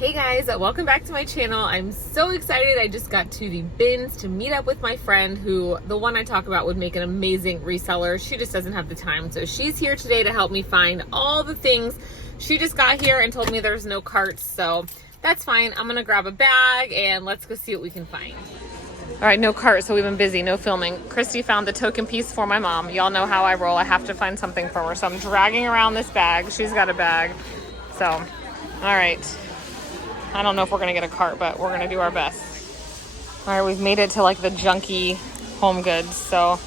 Hey guys, welcome back to my channel. I'm so excited. I just got to the bins to meet up with my friend who, the one I talk about, would make an amazing reseller. She just doesn't have the time. So she's here today to help me find all the things. She just got here and told me there's no carts. So that's fine. I'm gonna grab a bag and let's go see what we can find. All right, no cart, so we've been busy, no filming. Christy found the token piece for my mom. Y'all know how I roll. I have to find something for her. So I'm dragging around this bag. She's got a bag. So, all right. I don't know if we're gonna get a cart, but we're gonna do our best. All right, we've made it to like the junky home goods. So,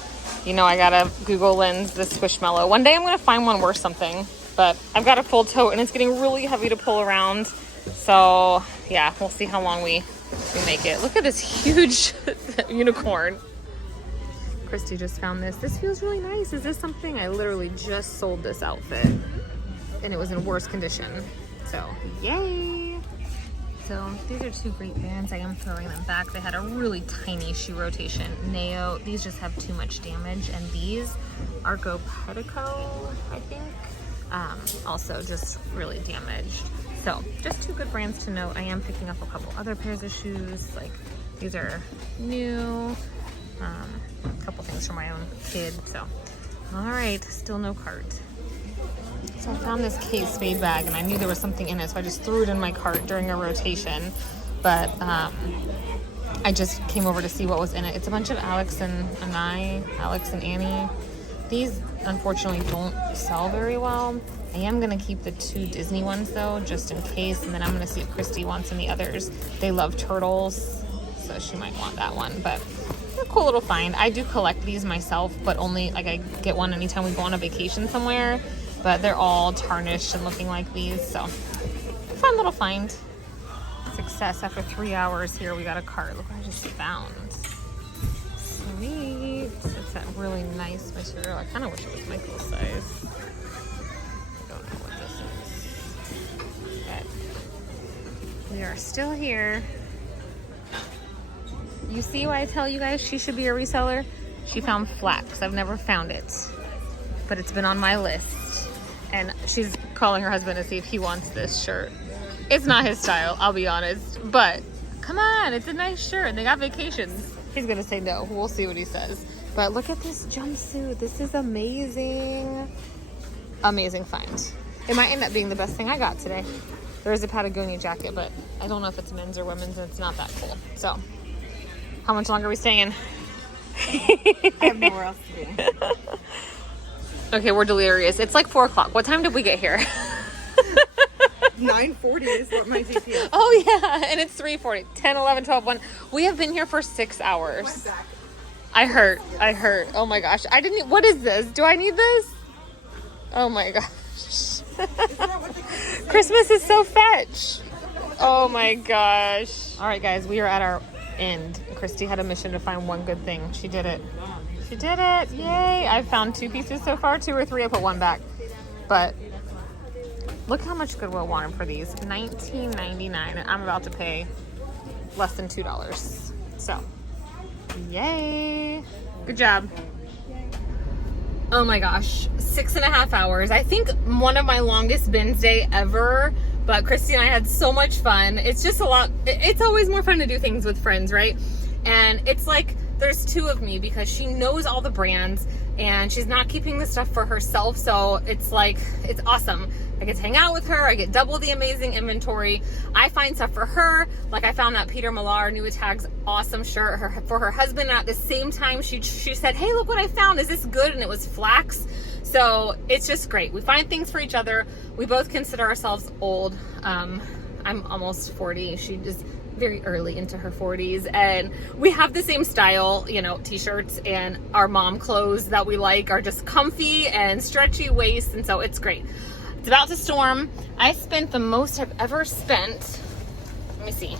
you know, I gotta Google lens the Squishmallow. One day I'm gonna find one worth something, but I've got a full tote and it's getting really heavy to pull around. So yeah, we'll see how long we make it. Look at this huge unicorn. Christy just found this. This feels really nice. Is this something? I literally just sold this outfit and it was in worse condition. So yay. So these are two great bands. I am throwing them back. They had a really tiny shoe rotation. Neo, these just have too much damage. And these are Go Pedico, I think. Also just really damaged. So just two good brands to note. I am picking up a couple other pairs of shoes. Like these are new. A couple things for my own kid. So, all right, still no cart. So I found this Kate Spade bag and I knew there was something in it, so I just threw it in my cart during a rotation. But I just came over to see what was in it. It's a bunch of Alex and Annie. These unfortunately don't sell very well. I am gonna keep the two Disney ones though, just in case, and then I'm gonna see if Christy wants any others. They love turtles, so she might want that one, but a cool little find. I do collect these myself, but only like I get one anytime we go on a vacation somewhere. But they're all tarnished and looking like these, so fun little find. Success. After 3 hours here, we got a cart. Look what I just found. Sweet. It's that really nice material. I kind of wish it was Michael's size. I don't know what this is. But we are still here. You see why I tell you guys she should be a reseller? She found flax. I've never found it, but it's been on my list. And she's calling her husband to see if he wants this shirt. It's not his style, I'll be honest. But come on, it's a nice shirt and they got vacations. He's gonna say no, we'll see what he says. But look at this jumpsuit, this is amazing. Amazing find. It might end up being the best thing I got today. There is a Patagonia jacket, but I don't know if it's men's or women's and it's not that cool. So, how much longer are we staying? I have nowhere else to be. Okay, we're delirious. It's like 4 o'clock. What time did we get here? 9:40 is what my GPS. Oh yeah, and it's 3:40. 10, 11, 12, 1. We have been here for 6 hours. I hurt. Oh my gosh. What is this? Do I need this? Oh my gosh. Christmas is so fetch. Oh my gosh. All right, guys, we are at our end. Christy had a mission to find one good thing. She did it. She did it. Yay. I've found 2 pieces so far, 2 or 3. I put 1 back. But look how much Goodwill wanted for these. $19.99. And I'm about to pay less than $2. So, yay. Good job. Oh my gosh. 6.5 hours. I think one of my longest bins day ever. But Christy and I had so much fun. It's just a lot. It's always more fun to do things with friends, right? And it's like there's 2 of me because she knows all the brands and she's not keeping the stuff for herself. So it's like, it's awesome. I get to hang out with her. I get double the amazing inventory. I find stuff for her. Like I found that Peter Millar New Tags awesome shirt for her husband. And at the same time, she said, hey, look what I found. Is this good? And it was flax. So it's just great. We find things for each other. We both consider ourselves old. I'm almost 40. She is very early into her 40s, and we have the same style, you know, t-shirts, and our mom clothes that we like are just comfy and stretchy waist, and so it's great. It's about to storm. I spent the most I've ever spent. Let me see.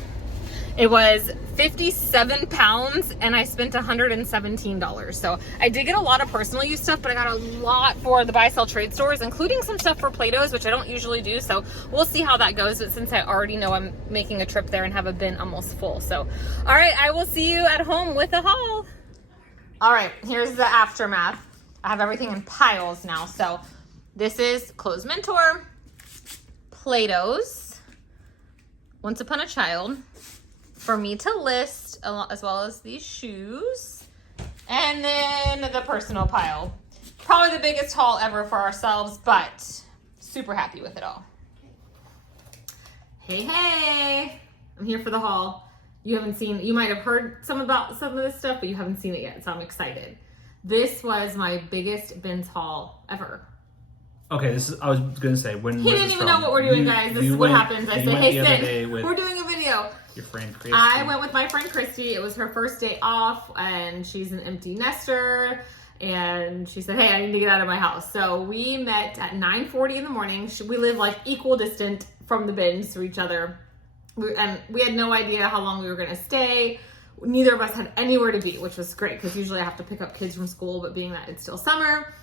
It was 57 pounds and I spent $117. So I did get a lot of personal use stuff, but I got a lot for the buy sell trade stores, including some stuff for Play-Dohs, which I don't usually do. So we'll see how that goes. But since I already know I'm making a trip there and have a bin almost full. So, all right, I will see you at home with a haul. All right, here's the aftermath. I have everything in piles now. So this is Clothes Mentor, Play-Dohs, Once Upon a Child for me to list, as well as these shoes. And then the personal pile. Probably the biggest haul ever for ourselves, but super happy with it all. Hey, I'm here for the haul. You might have heard about some of this stuff, but you haven't seen it yet, so I'm excited. This was my biggest bins haul ever. Okay, I was gonna say, when he didn't even know what we're doing, guys. This is what happens. I say, hey, Sid, we're doing a video. Your friend Christy. I went with my friend Christy. It was her first day off, and she's an empty nester. And she said, hey, I need to get out of my house. So we met at 9:40 in the morning. We live like equal distant from the bins to each other. And we had no idea how long we were going to stay. Neither of us had anywhere to be, which was great because usually I have to pick up kids from school, but being that it's still summer.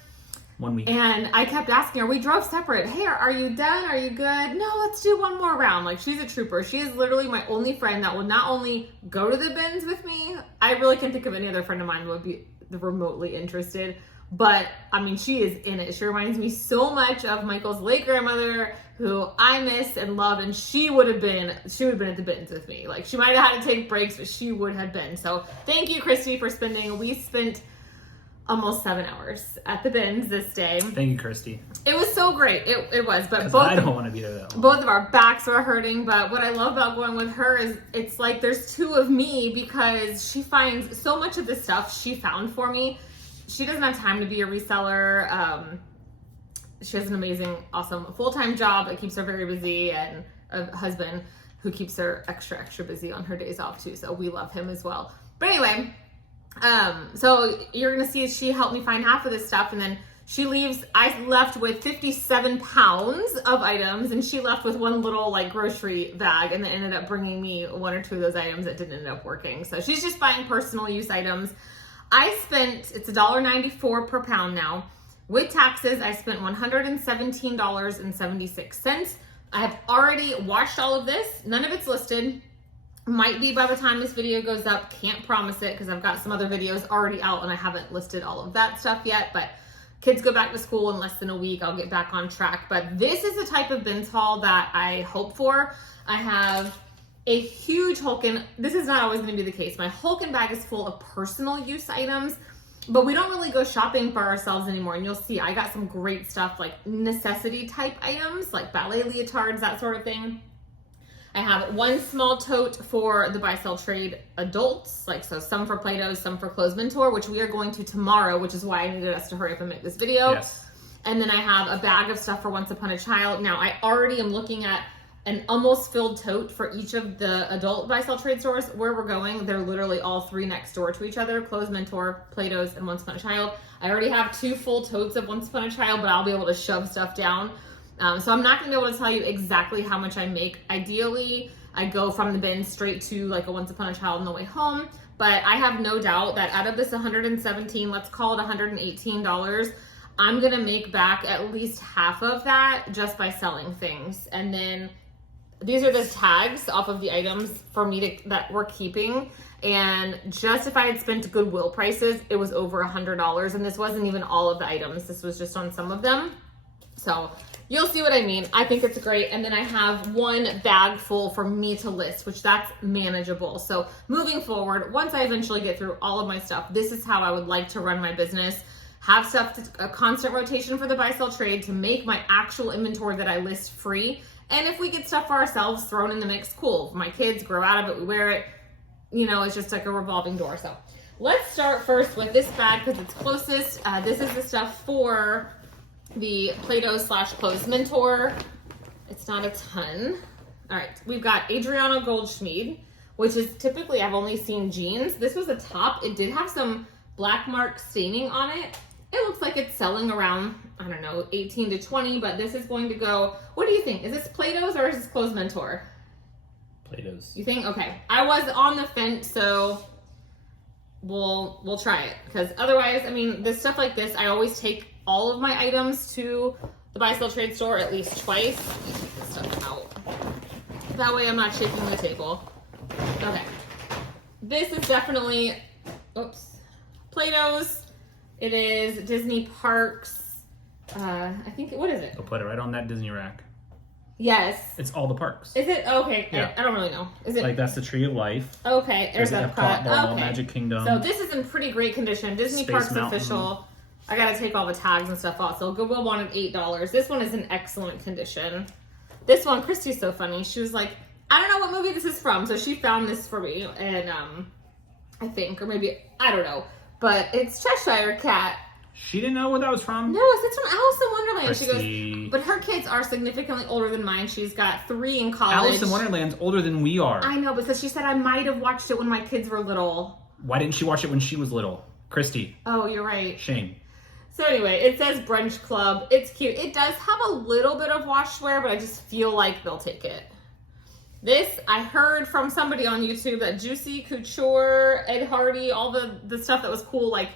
1 week. And I kept asking her, we drove separate. Hey, are you done? Are you good? No, let's do one more round. Like, she's a trooper. She is literally my only friend that will not only go to the bins with me. I really can't think of any other friend of mine who would be remotely interested. But, I mean, she is in it. She reminds me so much of Michael's late grandmother, who I miss and love. And she would have been at the bins with me. Like, she might have had to take breaks, but she would have been. So, thank you, Christy, for we spent almost 7 hours at the bins this day. Thank you, Christy. It was so great. It was, but I don't want to be there that long. Both of our backs were hurting, but what I love about going with her is it's like there's two of me because she finds so much of the stuff she found for me. She doesn't have time to be a reseller. She has an amazing, awesome full-time job that keeps her very busy, and a husband who keeps her extra busy on her days off too. So we love him as well. But anyway, so you're gonna see she helped me find half of this stuff, and then she leaves. I left with 57 pounds of items, and she left with one little like grocery bag, and then ended up bringing me one or two of those items that didn't end up working. So she's just buying personal use items. It's $1.94 per pound now. With taxes, I spent $117.76. I have already watched all of this. None of it's listed. Might be by the time this video goes up. Can't promise it because I've got some other videos already out and I haven't listed all of that stuff yet. But kids go back to school in less than a week. I'll get back on track. But this is the type of bins haul that I hope for. I have a huge Hulken. This is not always going to be the case. My Hulken bag is full of personal use items, but we don't really go shopping for ourselves anymore. And you'll see I got some great stuff like necessity type items like ballet leotards, that sort of thing. I have one small tote for the buy sell trade adults, so some for Play-Doh, some for Clothes Mentor, which we are going to tomorrow, which is why I needed us to hurry up and make this video. Yes. And then I have a bag of stuff for Once Upon a Child. Now I already am looking at an almost filled tote for each of the adult buy sell trade stores where we're going. They're literally all three next door to each other: Clothes Mentor, Play-Dohs, and Once Upon a Child. I already have 2 full totes of Once Upon a Child, but I'll be able to shove stuff down. So I'm not gonna be able to tell you exactly how much I make. Ideally, I go from the bin straight to like a Once Upon a Child on the way home. But I have no doubt that out of this 117, let's call it $118, I'm gonna make back at least half of that just by selling things. And then these are the tags off of the items for me that we're keeping. And just if I had spent Goodwill prices, it was over $100. And this wasn't even all of the items. This was just on some of them. So you'll see what I mean. I think it's great. And then I have one bag full for me to list, which that's manageable. So moving forward, once I eventually get through all of my stuff, this is how I would like to run my business. Have stuff, a constant rotation for the buy sell trade to make my actual inventory that I list free. And if we get stuff for ourselves thrown in the mix, cool. My kids grow out of it, we wear it. It's just like a revolving door. So let's start first with this bag because it's closest. This is the stuff for the Play-Doh / Clothes Mentor. It's not a ton. All right, we've got Adriana Goldschmied, which is typically, I've only seen jeans. This was a top. It did have some black mark staining on it. It looks like it's selling around, I don't know, 18 to 20, but this is going to go, what do you think? Is this Play-Dohs or is this Clothes Mentor? Play-Dohs. You think? Okay. I was on the fence, so we'll try it. Because otherwise, this stuff like this, I always take all of my items to the buy sell trade store at least twice. Let me take this stuff out. That way I'm not shaking the table. Okay. This is definitely, Play-Dohs. It is Disney Parks. I think, what is it? I'll put it right on that Disney rack. Yes. It's all the parks. Is it? Okay. Yeah. I don't really know. Is it? Like, that's the Tree of Life. Okay. There's There's Epcot, Ball, okay. Magic Kingdom. So this is in pretty great condition. Disney Space Parks Mountain. official. I gotta take all the tags and stuff off. So Goodwill wanted $8. This one is in excellent condition. This one, Christy's so funny. She was like, I don't know what movie this is from. So she found this for me, and I think, or maybe, I don't know, but it's Cheshire Cat. She didn't know what that was from? No, it's from Alice in Wonderland. Christy. She goes, but her kids are significantly older than mine. She's got 3 in college. Alice in Wonderland's older than we are. I know, because she said I might have watched it when my kids were little. Why didn't she watch it when she was little? Christy. Oh, you're right. Shame. So anyway, it says Brunch Club. It's cute. It does have a little bit of washwear, but I just feel like they'll take it. This, I heard from somebody on YouTube that Juicy Couture, Ed Hardy, all the stuff that was cool, like,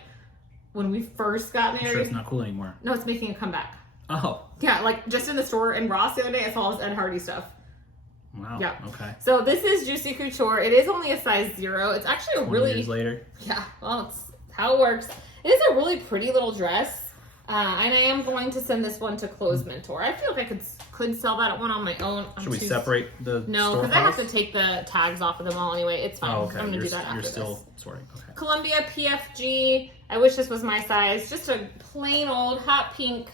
when we first got married. I'm sure it's not cool anymore. No, it's making a comeback. Oh. Yeah, like, just in the store in Ross the other day, I saw all this Ed Hardy stuff. Wow. Yeah. Okay. So this is Juicy Couture. It is only a size 0. It's actually a 20 really... years later. Yeah, well, it's how it works. It is a really pretty little dress. And I am going to send this one to Clothes Mentor. I feel like I could sell that one on my own. Should we separate the No, because I have to take the tags off of them all anyway. It's fine. Oh, okay. I'm going to do that after You're this. still sorting. Okay. Columbia PFG. I wish this was my size. Just a plain old hot pink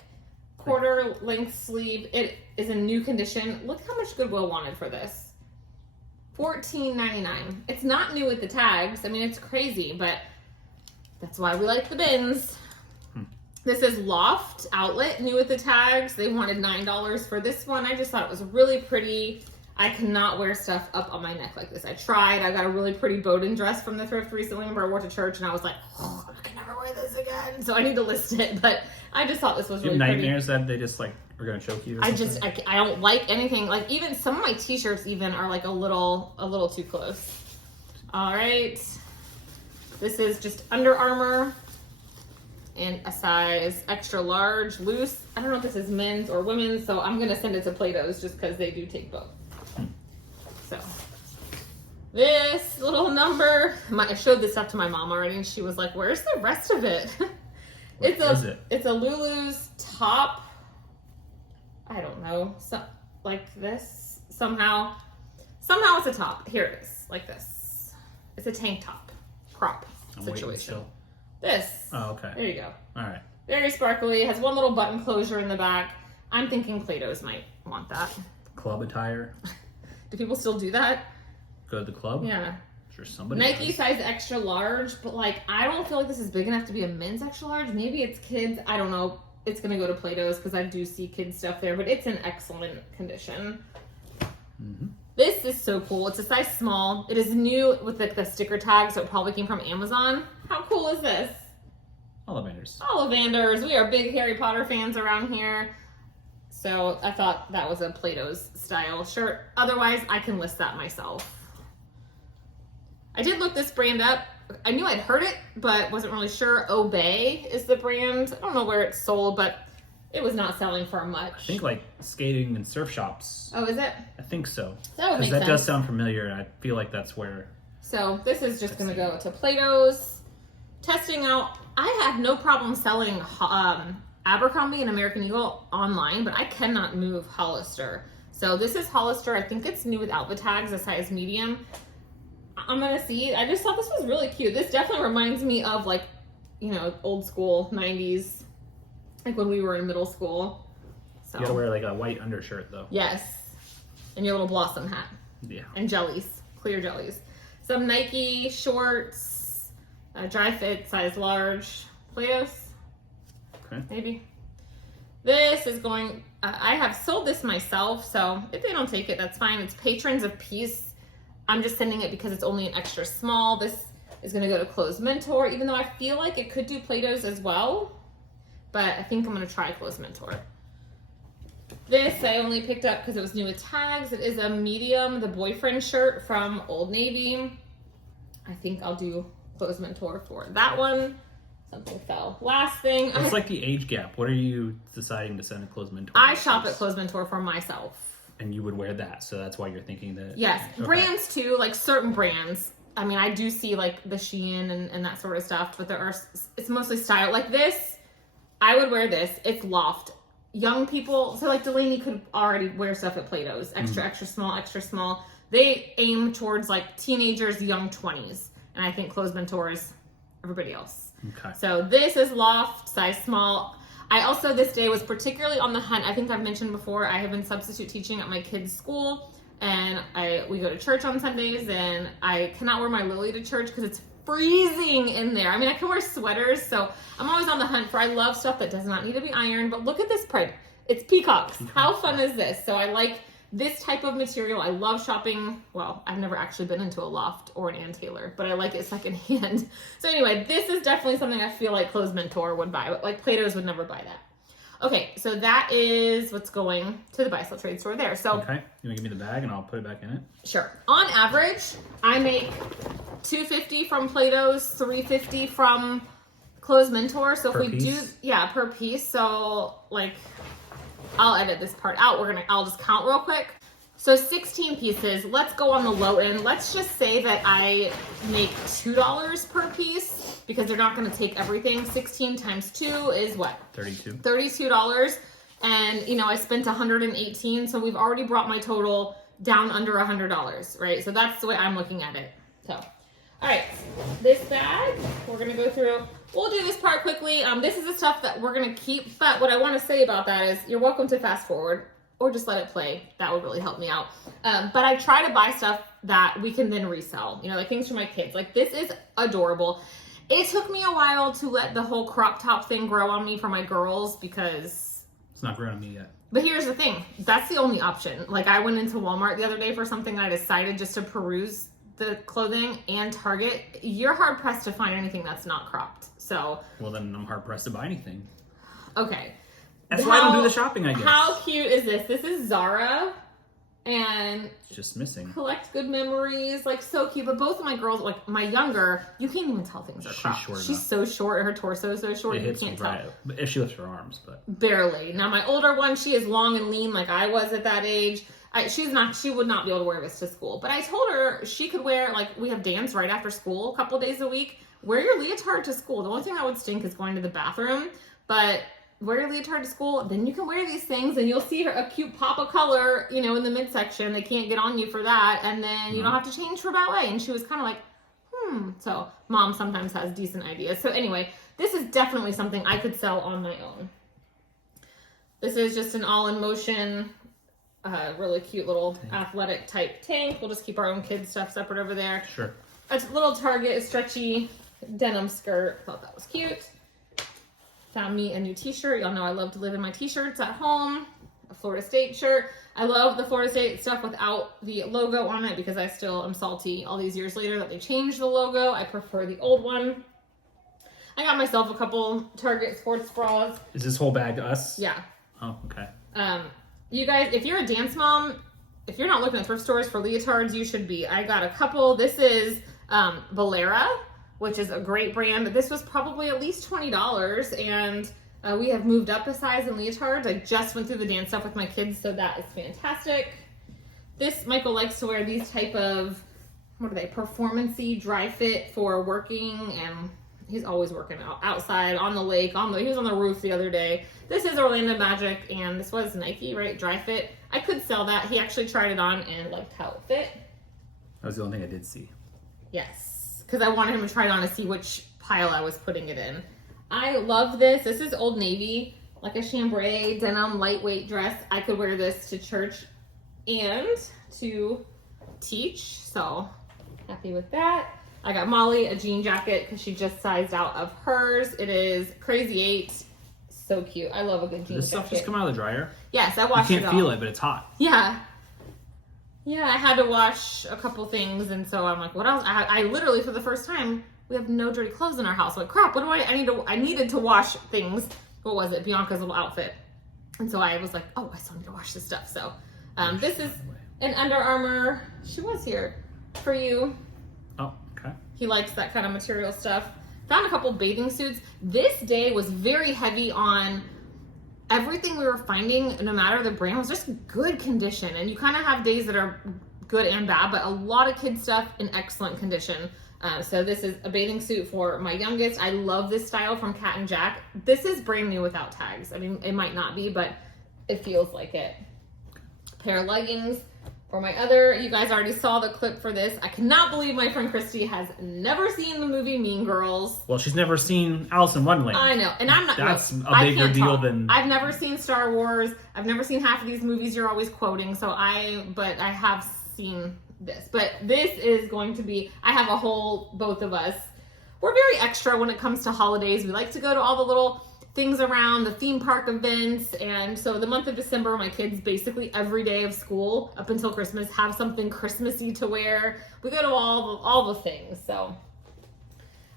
quarter length sleeve. It is in new condition. Look how much Goodwill wanted for this. $14.99. It's not new with the tags. I mean, it's crazy, but that's why we like the bins. This is Loft Outlet, new with the tags. They wanted $9 for this one. I just thought it was really pretty. I cannot wear stuff up on my neck like this. I tried. I got a really pretty Bowden dress from the Thrift recently where I wore to church, and I was like, oh, I can never wear this again. So I need to list it, but I just thought this was really pretty. Nightmares that they just like are gonna choke you. Or something? I don't like anything. Like even some of my t-shirts even are like a little too close. All right. This is just Under Armour. And a size extra large, loose. I don't know if this is men's or women's, so I'm gonna send it to Plato's just because they do take both. So this little number, I showed this stuff to my mom already, and she was like, "Where's the rest of it?" It's a Lulu's top. I don't know, so like this somehow it's a top. Here it is, like this. It's a tank top, crop situation. This. Oh, okay. There you go. All right. Very sparkly. Has one little button closure in the back. I'm thinking Plato's might want that. Club attire. Do people still do that? Go to the club? Yeah. I'm sure somebody Nike does. size extra large, but like I don't feel like this is big enough to be a men's extra large. Maybe it's kids. I don't know. It's gonna go to Plato's because I do see kids stuff there, but it's in excellent condition. Mm-hmm. This is so cool. It's a size small. It is new with the sticker tag, so it probably came from Amazon. How cool is this? Ollivanders. Ollivanders. We are big Harry Potter fans around here. So I thought that was a Plato's style shirt. Otherwise, I can list that myself. I did look this brand up. I knew I'd heard it, but wasn't really sure. Obey is the brand. I don't know where it's sold, but it was not selling for much. I think like skating and surf shops. Oh, is it? I think so. That would make that sense. does sound familiar, and I feel like that's where. So this is just going to go to Plato's. Testing out. I have no problem selling Abercrombie and American Eagle online, but I cannot move Hollister. So this is Hollister. I think it's new without the tags, a size medium. I'm going to see. I just thought this was really cute. This definitely reminds me of like, you know, old school 90s, like when we were in middle school. So You gotta wear like a white undershirt though. yes. And your little blossom hat. Yeah. And jellies, clear jellies. Some Nike shorts. Dry fit, size large. Plato's. Okay. Maybe. This is going, I have sold this myself, so if they don't take it, that's fine. It's Patrons of Peace. I'm just sending it because it's only an extra small. This is going to go to Clothes Mentor, even though I feel like it could do Plato's as well. But I think I'm going to try Clothes Mentor. This I only picked up because it was new with tags. It is a medium, the boyfriend shirt from Old Navy. I think I'll do Clothes Mentor for that one. Something fell. Last thing. It's like the age gap. What are you deciding to send a Clothes Mentor? I shop at Clothes Mentor for myself. And you would wear that, so that's why you're thinking that. Yes. Okay. Brands too, like certain brands. I mean, I do see like the Shein and that sort of stuff, but it's mostly style. Like this, I would wear this. It's Loft. young people, so like Delaney could already wear stuff at Plato's, extra small, extra small. They aim towards like teenagers, young 20s. And I think Clothes Mentors, everybody else. Okay. So this is loft, size small. I also, this day was particularly on the hunt. I think I've mentioned before, I have been substitute teaching at my kids' school, and we go to church on Sundays, and I cannot wear my Lily to church because it's freezing in there. I mean, I can wear sweaters, so I'm always on the hunt for, I love stuff that does not need to be ironed, but look at this print. It's peacocks. How fun is this? So I like this type of material. I love shopping. Well, I've never actually been into a loft or an Ann Taylor, but I like it secondhand. So anyway, this is definitely something I feel like Clothes Mentor would buy, but like Plato's would never buy that. Okay, so that is what's going to the Buy Sell Trade store there. So okay, you want to give me the bag and I'll put it back in it? Sure. On average, I make $2.50 from Plato's, $3.50 from Clothes Mentor. So Per if we piece? per piece. So like, I'll edit this part out. I'll just count real quick. So 16 pieces. Let's go on the low end. Let's just say that I make $2 per piece because they're not going to take everything. 16 times 2 is what? 32. $32. And you know, I spent 118. So we've already brought my total down under $100, right? So that's the way I'm looking at it. So, all right, this bag, we're going to go through. We'll do this part quickly. This is the stuff that we're going to keep, but what I want to say about that is you're welcome to fast forward or just let it play. That would really help me out. But I try to buy stuff that we can then resell, you know, like things for my kids. Like this is adorable. It took me a while to let the whole crop top thing grow on me for my girls because It's not growing on me yet. But here's the thing. That's the only option. Like I went into Walmart the other day for something and I decided just to peruse the clothing, and Target. You're hard pressed to find anything that's not cropped. So. Well, then I'm hard pressed to buy anything. Okay. That's why I don't do the shopping, I guess. How cute is this? This is Zara. And It's just missing. collect good memories. Like so cute. But both of my girls, like my younger, you can't even tell things are She's cropped. short She's enough. so short. Her torso is so short. It You hits can't right. tell. But if she lifts her arms, but Barely. Now my older one, she is long and lean like I was at that age. She would not be able to wear this to school. But I told her she could wear, like we have dance right after school a couple days a week. Wear your leotard to school. The only thing that would stink is going to the bathroom. But wear your leotard to school, then you can wear these things and you'll see a cute pop of color, you know, in the midsection. They can't get on you for that. And then you don't have to change for ballet. And she was kind of like, So mom sometimes has decent ideas. So anyway, this is definitely something I could sell on my own. This is just an all in motion, really cute little athletic type tank. We'll just keep our own kids stuff separate over there. sure. A little Target stretchy denim skirt. Thought that was cute. Found me a new t-shirt. Y'all know I love to live in my t-shirts at home. A Florida State shirt. I love the Florida State stuff without the logo on it because I still am salty all these years later that they changed the logo. I prefer the old one. I got myself a couple Target sports bras. Is this whole bag us? Yeah. Oh, okay. You guys, if you're a dance mom, if you're not looking at thrift stores for leotards, you should be. I got a couple. This is Valera, which is a great brand. This was probably at least $20, and we have moved up a size in leotards. I just went through the dance stuff with my kids, so that is fantastic. This, Michael likes to wear these type of, what are they, performance-y dry fit for working, and he's always working outside, on the lake, he was on the roof the other day. This is Orlando Magic, and this was Nike, right? Dry fit. I could sell that. He actually tried it on and liked how it fit. That was the only thing I did see. Yes, because I wanted him to try it on to see which pile I was putting it in. I love this. This is Old Navy, like a chambray denim lightweight dress. I could wear this to church and to teach, so happy with that. I got Molly a jean jacket because she just sized out of hers. It is Crazy 8. So cute. I love a good jean Does this jacket. stuff just come out of the dryer? Yes, I You washed it can't all. feel it, but it's hot. Yeah. Yeah, I had to wash a couple things, and so I'm like, what else? I literally, for the first time, we have no dirty clothes in our house. Like, crap, what do I needed to wash things. What was it? Bianca's little outfit. And so I was like, oh, I still need to wash this stuff. So this is an Under Armour. She was here for you. Oh, okay. He likes that kind of material stuff. Found a couple bathing suits. This day was very heavy on everything we were finding, no matter the brand, was just good condition. And you kind of have days that are good and bad, but a lot of kids stuff in excellent condition. So this is a bathing suit for my youngest. I love this style from Cat and Jack. This is brand new without tags. I mean, it might not be, but it feels like it. Pair of leggings for my other. You guys already saw the clip for this. I cannot believe my friend Christy has never seen the movie Mean Girls. Well, she's never seen Alice in Wonderland. I know, and I'm not. That's no, a bigger deal than. I've never seen Star Wars. I've never seen half of these movies you're always quoting. But I have seen this. But this is going to be. I have a whole. Both of us. We're very extra when it comes to holidays. We like to go to all the little things around the theme park events, and so the month of December, my kids basically every day of school up until Christmas have something Christmassy to wear. We go to all the things. So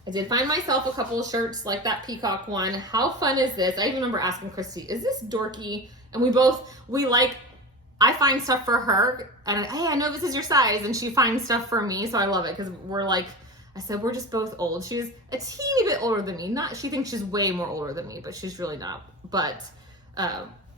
I did find myself a couple of shirts like that peacock one. How fun is this? I even remember asking Christy, "Is this dorky?" And I find stuff for her, and hey, I know this is your size, and she finds stuff for me, so I love it because we're like. I said, we're just both old. She's a teeny bit older than me. She thinks she's way more older than me, but she's really not. But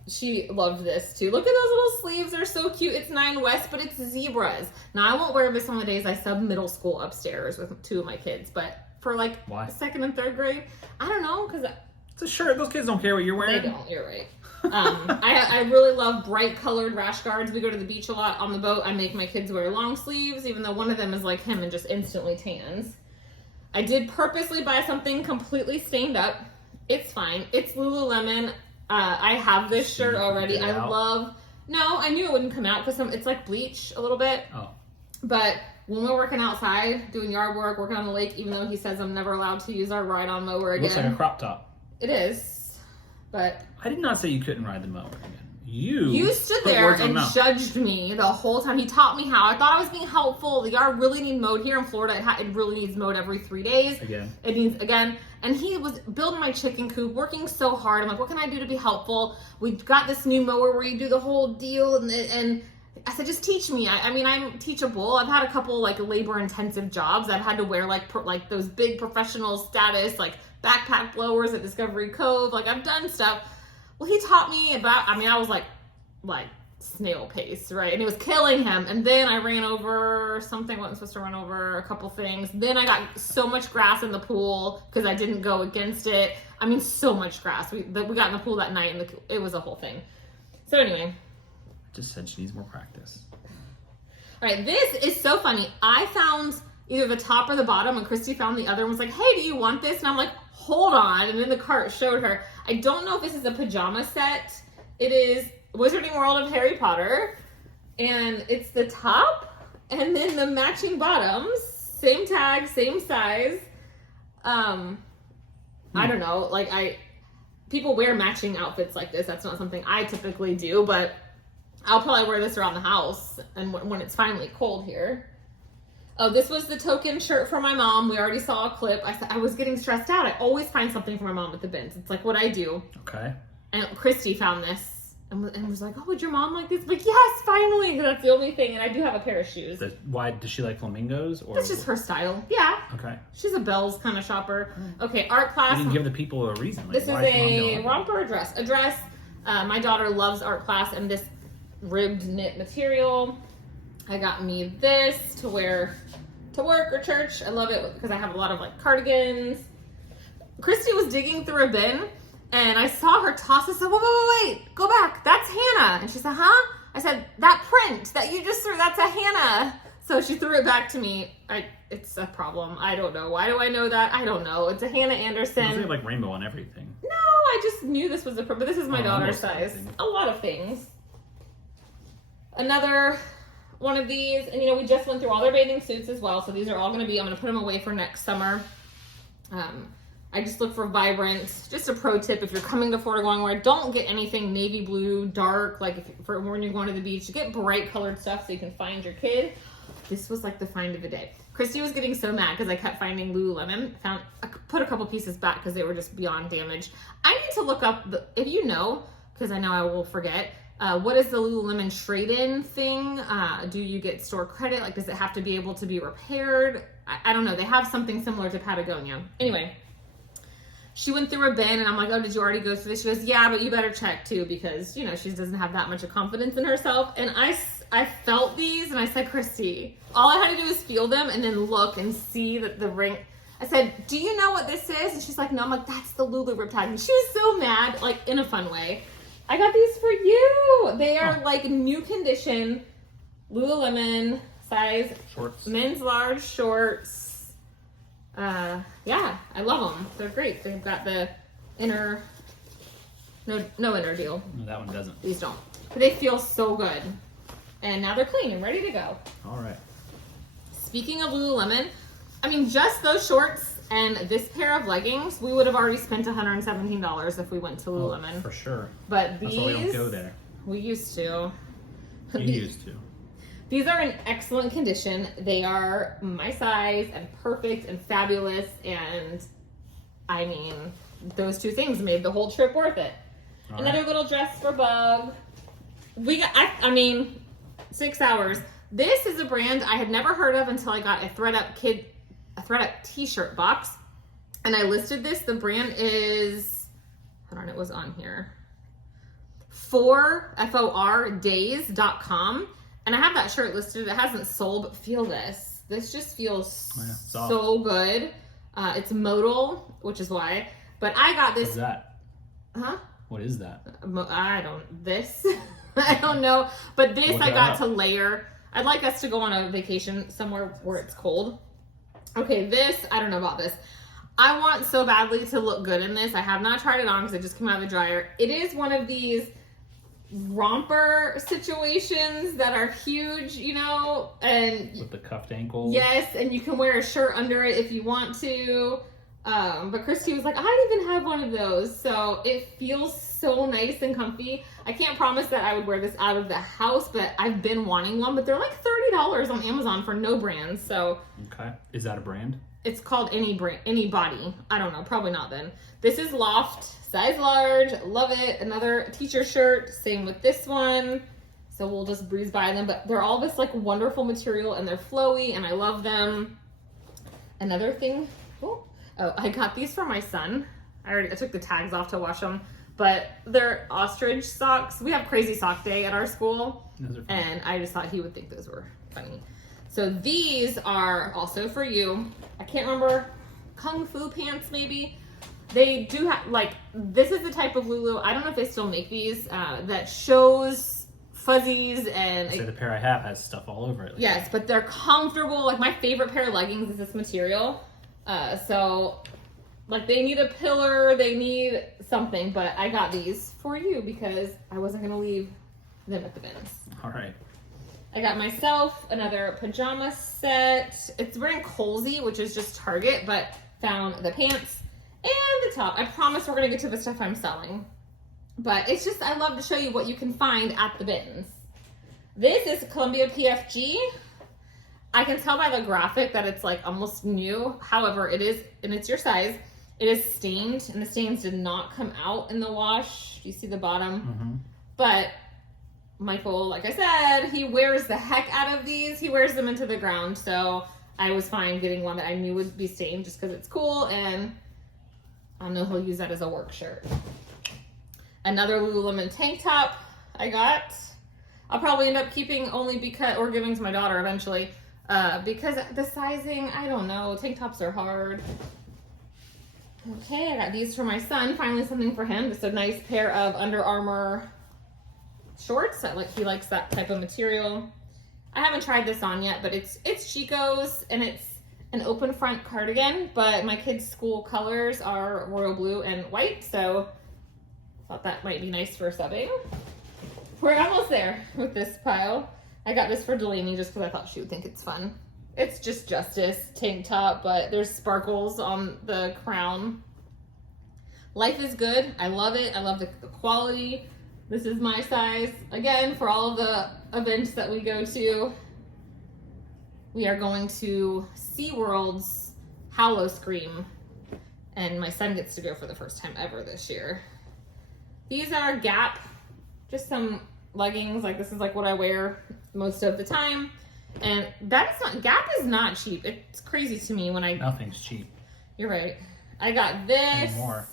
she loved this too. Look at those little sleeves. They're so cute. It's 9 West, but it's zebras. Now, I won't wear this on the days I sub middle school upstairs with 2 of my kids. But for like Why? 2nd and 3rd grade, I don't know. Because It's a shirt. Those kids don't care what you're wearing. they don't. You're right. I really love bright colored rash guards. We go to the beach a lot on the boat. I make my kids wear long sleeves, even though one of them is like him and just instantly tans. I did purposely buy something completely stained up. It's fine. It's Lululemon. I have this shirt already. I knew it wouldn't come out because it's like bleach a little bit. Oh. But when we're working outside, doing yard work, working on the lake, even though he says I'm never allowed to use our ride-on mower again. Looks like a crop top. It is. But I did not say you couldn't ride the mower again. You stood put there words in and my mouth. judged me the whole time. He taught me how. I thought I was being helpful. The yard really needs mowed here in Florida. It really needs mowed every 3 days. Again. It needs again. And he was building my chicken coop, working so hard. I'm like, what can I do to be helpful? We've got this new mower where you do the whole deal, and I said, just teach me. I mean, I'm teachable. I've had a couple like labor-intensive jobs. I've had to wear like those big professional status like backpack blowers at Discovery Cove. Like I've done stuff. Well, he taught me about. I mean, I was like snail pace, right? And it was killing him. And then I ran over something I wasn't supposed to run over, a couple things. Then I got so much grass in the pool because I didn't go against it. I mean, so much grass. We got in the pool that night, and it was a whole thing. So anyway. Just said she needs more practice. All right, this is so funny. I found either the top or the bottom, and Christy found the other and was like, hey, do you want this? And I'm like, hold on. And then the cart showed her. I don't know if this is a pajama set. It is Wizarding World of Harry Potter. And it's the top and then the matching bottoms. Same tag, same size. I don't know. People wear matching outfits like this. That's not something I typically do, but I'll probably wear this around the house and when it's finally cold here. Oh, this was the token shirt for my mom. We already saw a clip. I was getting stressed out. I always find something for my mom at the bins. It's like what I do. Okay. And Christy found this and was like, oh, would your mom like this? I'm like, yes, finally. That's the only thing. And I do have a pair of shoes. Why does she like flamingos? Or That's just her style. Yeah. Okay. She's a Bells kind of shopper. Okay, art class. You didn't give the people a reason. Like, This is why a romper dress. A dress. My daughter loves art class and this ribbed knit material. I got me this to wear to work or church. I love it because I have a lot of cardigans. Christy was digging through a bin and I saw her toss this. I said, wait, go back. That's Hannah. And she said, huh? I said, that print that you just threw, that's a Hannah. So she threw it back to me. It's a problem. I don't know. Why do I know that? I don't know. It's a Hannah Anderson. They have rainbow on everything. No, I just knew this was but this is my daughter's size. Everything. A lot of things. Another one of these, and we just went through all their bathing suits as well, so these are all going to be, I'm going to put them away for next summer. I just look for vibrant, just a pro tip, if you're coming to Florida going where, don't get anything navy blue, dark, for when you're going to the beach, get bright colored stuff so you can find your kid. This was the find of the day. Christy was getting so mad because I kept finding Lululemon. I put a couple pieces back because they were just beyond damaged. I need to look up, if you know, because I know I will forget, what is the Lululemon trade-in thing? Do you get store credit? Does it have to be able to be repaired? I don't know. They have something similar to Patagonia. Anyway, she went through a bin and I'm like, oh, did you already go through this? She goes, yeah, but you better check too because, she doesn't have that much of confidence in herself. And I felt these and I said, Christy, all I had to do was feel them and then look and see that the ring. I said, do you know what this is? And she's like, no. I'm like, that's the Lulu Riptide. And she was so mad, like in a fun way. I got these for you. They are like new condition Lululemon size Shorts. Men's large shorts. Yeah, I love them. They're great. They've got the inner, no inner deal. No, that one doesn't. These don't. But they feel so good. And now they're clean and ready to go. All right. Speaking of Lululemon, I mean, just those shorts and this pair of leggings, we would have already spent $117 if we went to Lululemon. Oh, for sure. But these, That's why we don't go there. we used to. You used to. These are in excellent condition. They are my size and perfect and fabulous. And I mean, those two things made the whole trip worth it. All Another right. little dress for Bug. We got, I mean, 6 hours. This is a brand I had never heard of until I got a ThredUp t-shirt box. And I listed this. The brand is, hold on, it was on here. FORdays.com. And I have that shirt listed. It hasn't sold, but feel this. This just feels so good. It's modal, which is why. But I got this. What's that? Huh? What is that? I don't know. But this Look I it got up. to layer. I'd like us to go on a vacation somewhere where it's cold. Okay, this, I don't know about this. I want so badly to look good in this. I have not tried it on because it just came out of the dryer. It is one of these romper situations that are huge, you know, and With the cuffed ankle? yes, and you can wear a shirt under it if you want to. But Christy was like, I even have one of those. So it feels so nice and comfy. I can't promise that I would wear this out of the house, but I've been wanting one. But they're like $30 on Amazon for no brand. So Okay. Is that a brand? it's called Anybody. I don't know, probably not then. This is Loft, size large, love it. Another teacher shirt, same with this one. So we'll just breeze by them, but they're all this like wonderful material and they're flowy and I love them. Another thing, oh, I got these for my son. I took the tags off to wash them, but they're ostrich socks. We have crazy sock day at our school. Those are fun. And I just thought he would think those were funny. So these are also for you. I can't remember, Kung Fu pants maybe. They do have, like, this is the type of Lulu, I don't know if they still make these, that shows fuzzies and... Say the pair I have has stuff all over it. Like Yes, but they're comfortable. Like, my favorite pair of leggings is this material. So, like, they need a pillar, they need something, but I got these for you because I wasn't going to leave them at the bins. All right. I got myself another pajama set. It's wearing Colsey, which is just Target, but found the pants and the top. I promise we're going to get to the stuff I'm selling. But it's just, I love to show you what you can find at the bins. This is Columbia PFG. I can tell by the graphic that it's like almost new. However, it is, and it's your size, it is stained, and the stains did not come out in the wash. You see the bottom? Mm-hmm. But Michael, like I said, he wears the heck out of these. He wears them into the ground. So I was fine getting one that I knew would be stained just because it's cool. And I know he'll use that as a work shirt. Another Lululemon tank top I got. I'll probably end up keeping only because, or giving to my daughter eventually. Because the sizing, I don't know. Tank tops are hard. Okay, I got these for my son. Finally something for him. Just a nice pair of Under Armour shorts. He likes that type of material. I haven't tried this on yet, but it's Chico's and it's an open front cardigan, but my kids' school colors are royal blue and white, so I thought that might be nice for subbing. We're almost there with this pile. I got this for Delaney just because I thought she would think it's fun. It's just Justice tank top, but there's sparkles on the crown. Life is good. I love it. I love the quality. This is my size. Again, for all of the events that we go to, we are going to SeaWorld's Hallow Scream, and my son gets to go for the first time ever this year. These are Gap, just some leggings. Like, this is like what I wear most of the time. And Gap is not cheap. It's crazy to me when Nothing's cheap You're right. I got this. anymore.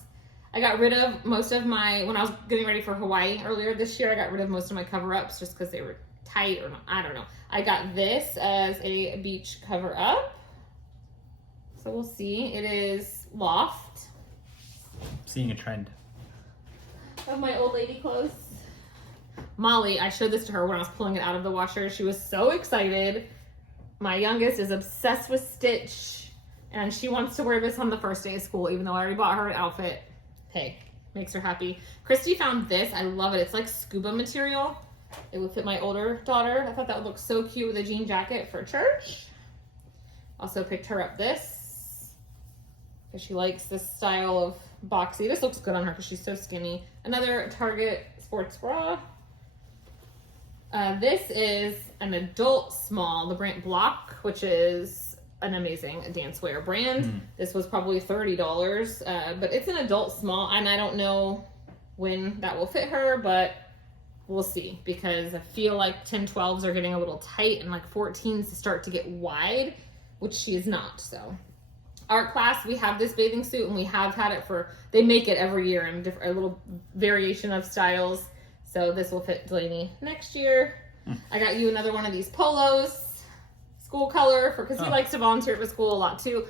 I got rid of most of my, when I was getting ready for Hawaii earlier this year, I got rid of most of my cover-ups just because they were tight or not. I don't know. I got this as a beach cover up. So we'll see. It is Loft. Seeing a trend. Of my old lady clothes. Molly, I showed this to her when I was pulling it out of the washer. She was so excited. My youngest is obsessed with Stitch, and she wants to wear this on the first day of school, even though I already bought her an outfit. Hey, makes her happy. Christy found this. I love it. It's like scuba material. It would fit my older daughter. I thought that would look so cute with a jean jacket for church. Also picked her up this because she likes this style of boxy. This looks good on her because she's so skinny. Another Target sports bra. This is an adult small, the brand Block, which is an amazing dancewear brand. This was probably $30, but it's an adult small, and I don't know when that will fit her, but we'll see, because I feel like 10-12s are getting a little tight, and like 14s start to get wide, which she is not. So art class, we have this bathing suit, and we have had it for, they make it every year in a little variation of styles. So this will fit Delaney next year. I got you another one of these polos, school color, because he likes to volunteer for school a lot too.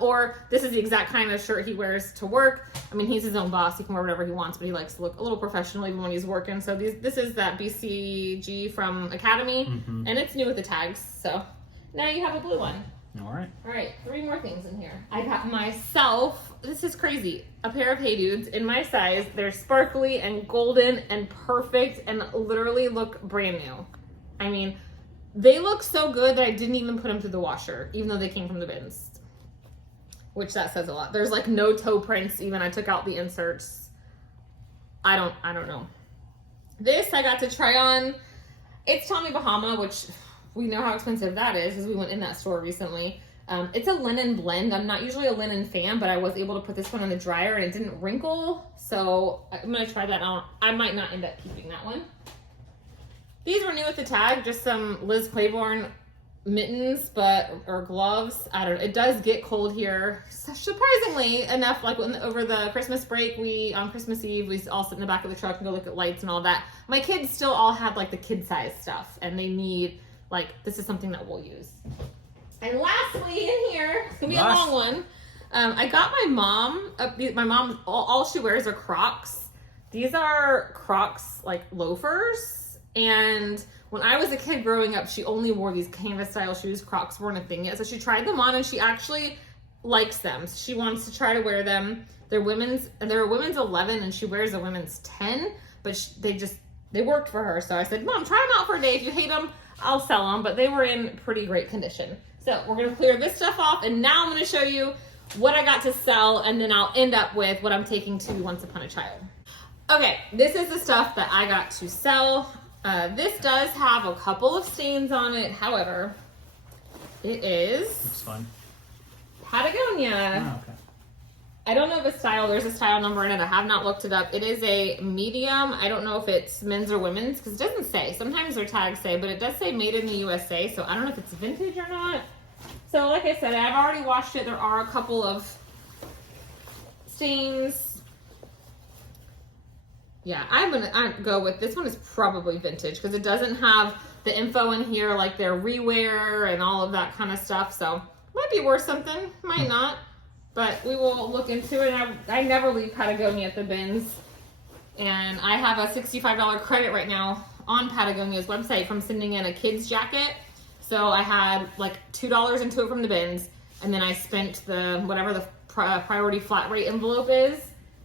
Or this is the exact kind of shirt he wears to work. I mean, he's his own boss. He can wear whatever he wants, but he likes to look a little professional even when he's working. So this is that BCG from Academy, and it's new with the tags. So now you have a blue one. All right. All right, 3 more things in here. I got myself, this is crazy, a pair of Hey Dudes in my size. They're sparkly and golden and perfect and literally look brand new. I mean, they look so good that I didn't even put them through the washer, even though they came from the bins. Which that says a lot. There's like no toe prints even. I took out the inserts. I don't know. This I got to try on. It's Tommy Bahama, which we know how expensive that is, as we went in that store recently. It's a linen blend. I'm not usually a linen fan, but I was able to put this one in the dryer and it didn't wrinkle. So I'm gonna try that out. I might not end up keeping that one. These were new with the tag, just some Liz Claiborne mittens, or gloves. I don't know. It does get cold here, surprisingly enough. Like over the Christmas break, on Christmas Eve, we all sit in the back of the truck and go look at lights and all that. My kids still all have like the kid size stuff, and they need, like, this is something that we'll use. And lastly in here, it's gonna be a long one. I got my mom, all she wears are Crocs. These are Crocs like loafers. And when I was a kid growing up, she only wore these canvas style shoes. Crocs weren't a thing yet. So she tried them on and she actually likes them. She wants to try to wear them. They're a women's 11 and she wears a women's 10, but they worked for her. So I said, Mom, try them out for a day. If you hate them, I'll sell them, but they were in pretty great condition. So we're gonna clear this stuff off, and now I'm gonna show you what I got to sell, and then I'll end up with what I'm taking to Once Upon a Child. Okay, this is the stuff that I got to sell. This does have a couple of stains on it. However, it is Looks fun. Patagonia. Oh, okay. I don't know the style. There's a style number in it. I have not looked it up. It is a medium. I don't know if it's men's or women's because it doesn't say. Sometimes their tags say, but it does say made in the USA. So I don't know if it's vintage or not. So like I said, I've already washed it. There are a couple of stains. Yeah, I'm gonna go with this one is probably vintage because it doesn't have the info in here like their rewear and all of that kind of stuff. So might be worth something, might not. But we will look into it. I never leave Patagonia at the bins. And I have a $65 credit right now on Patagonia's website from sending in a kid's jacket. So I had like $2 into it from the bins. And then I spent whatever the priority flat rate envelope is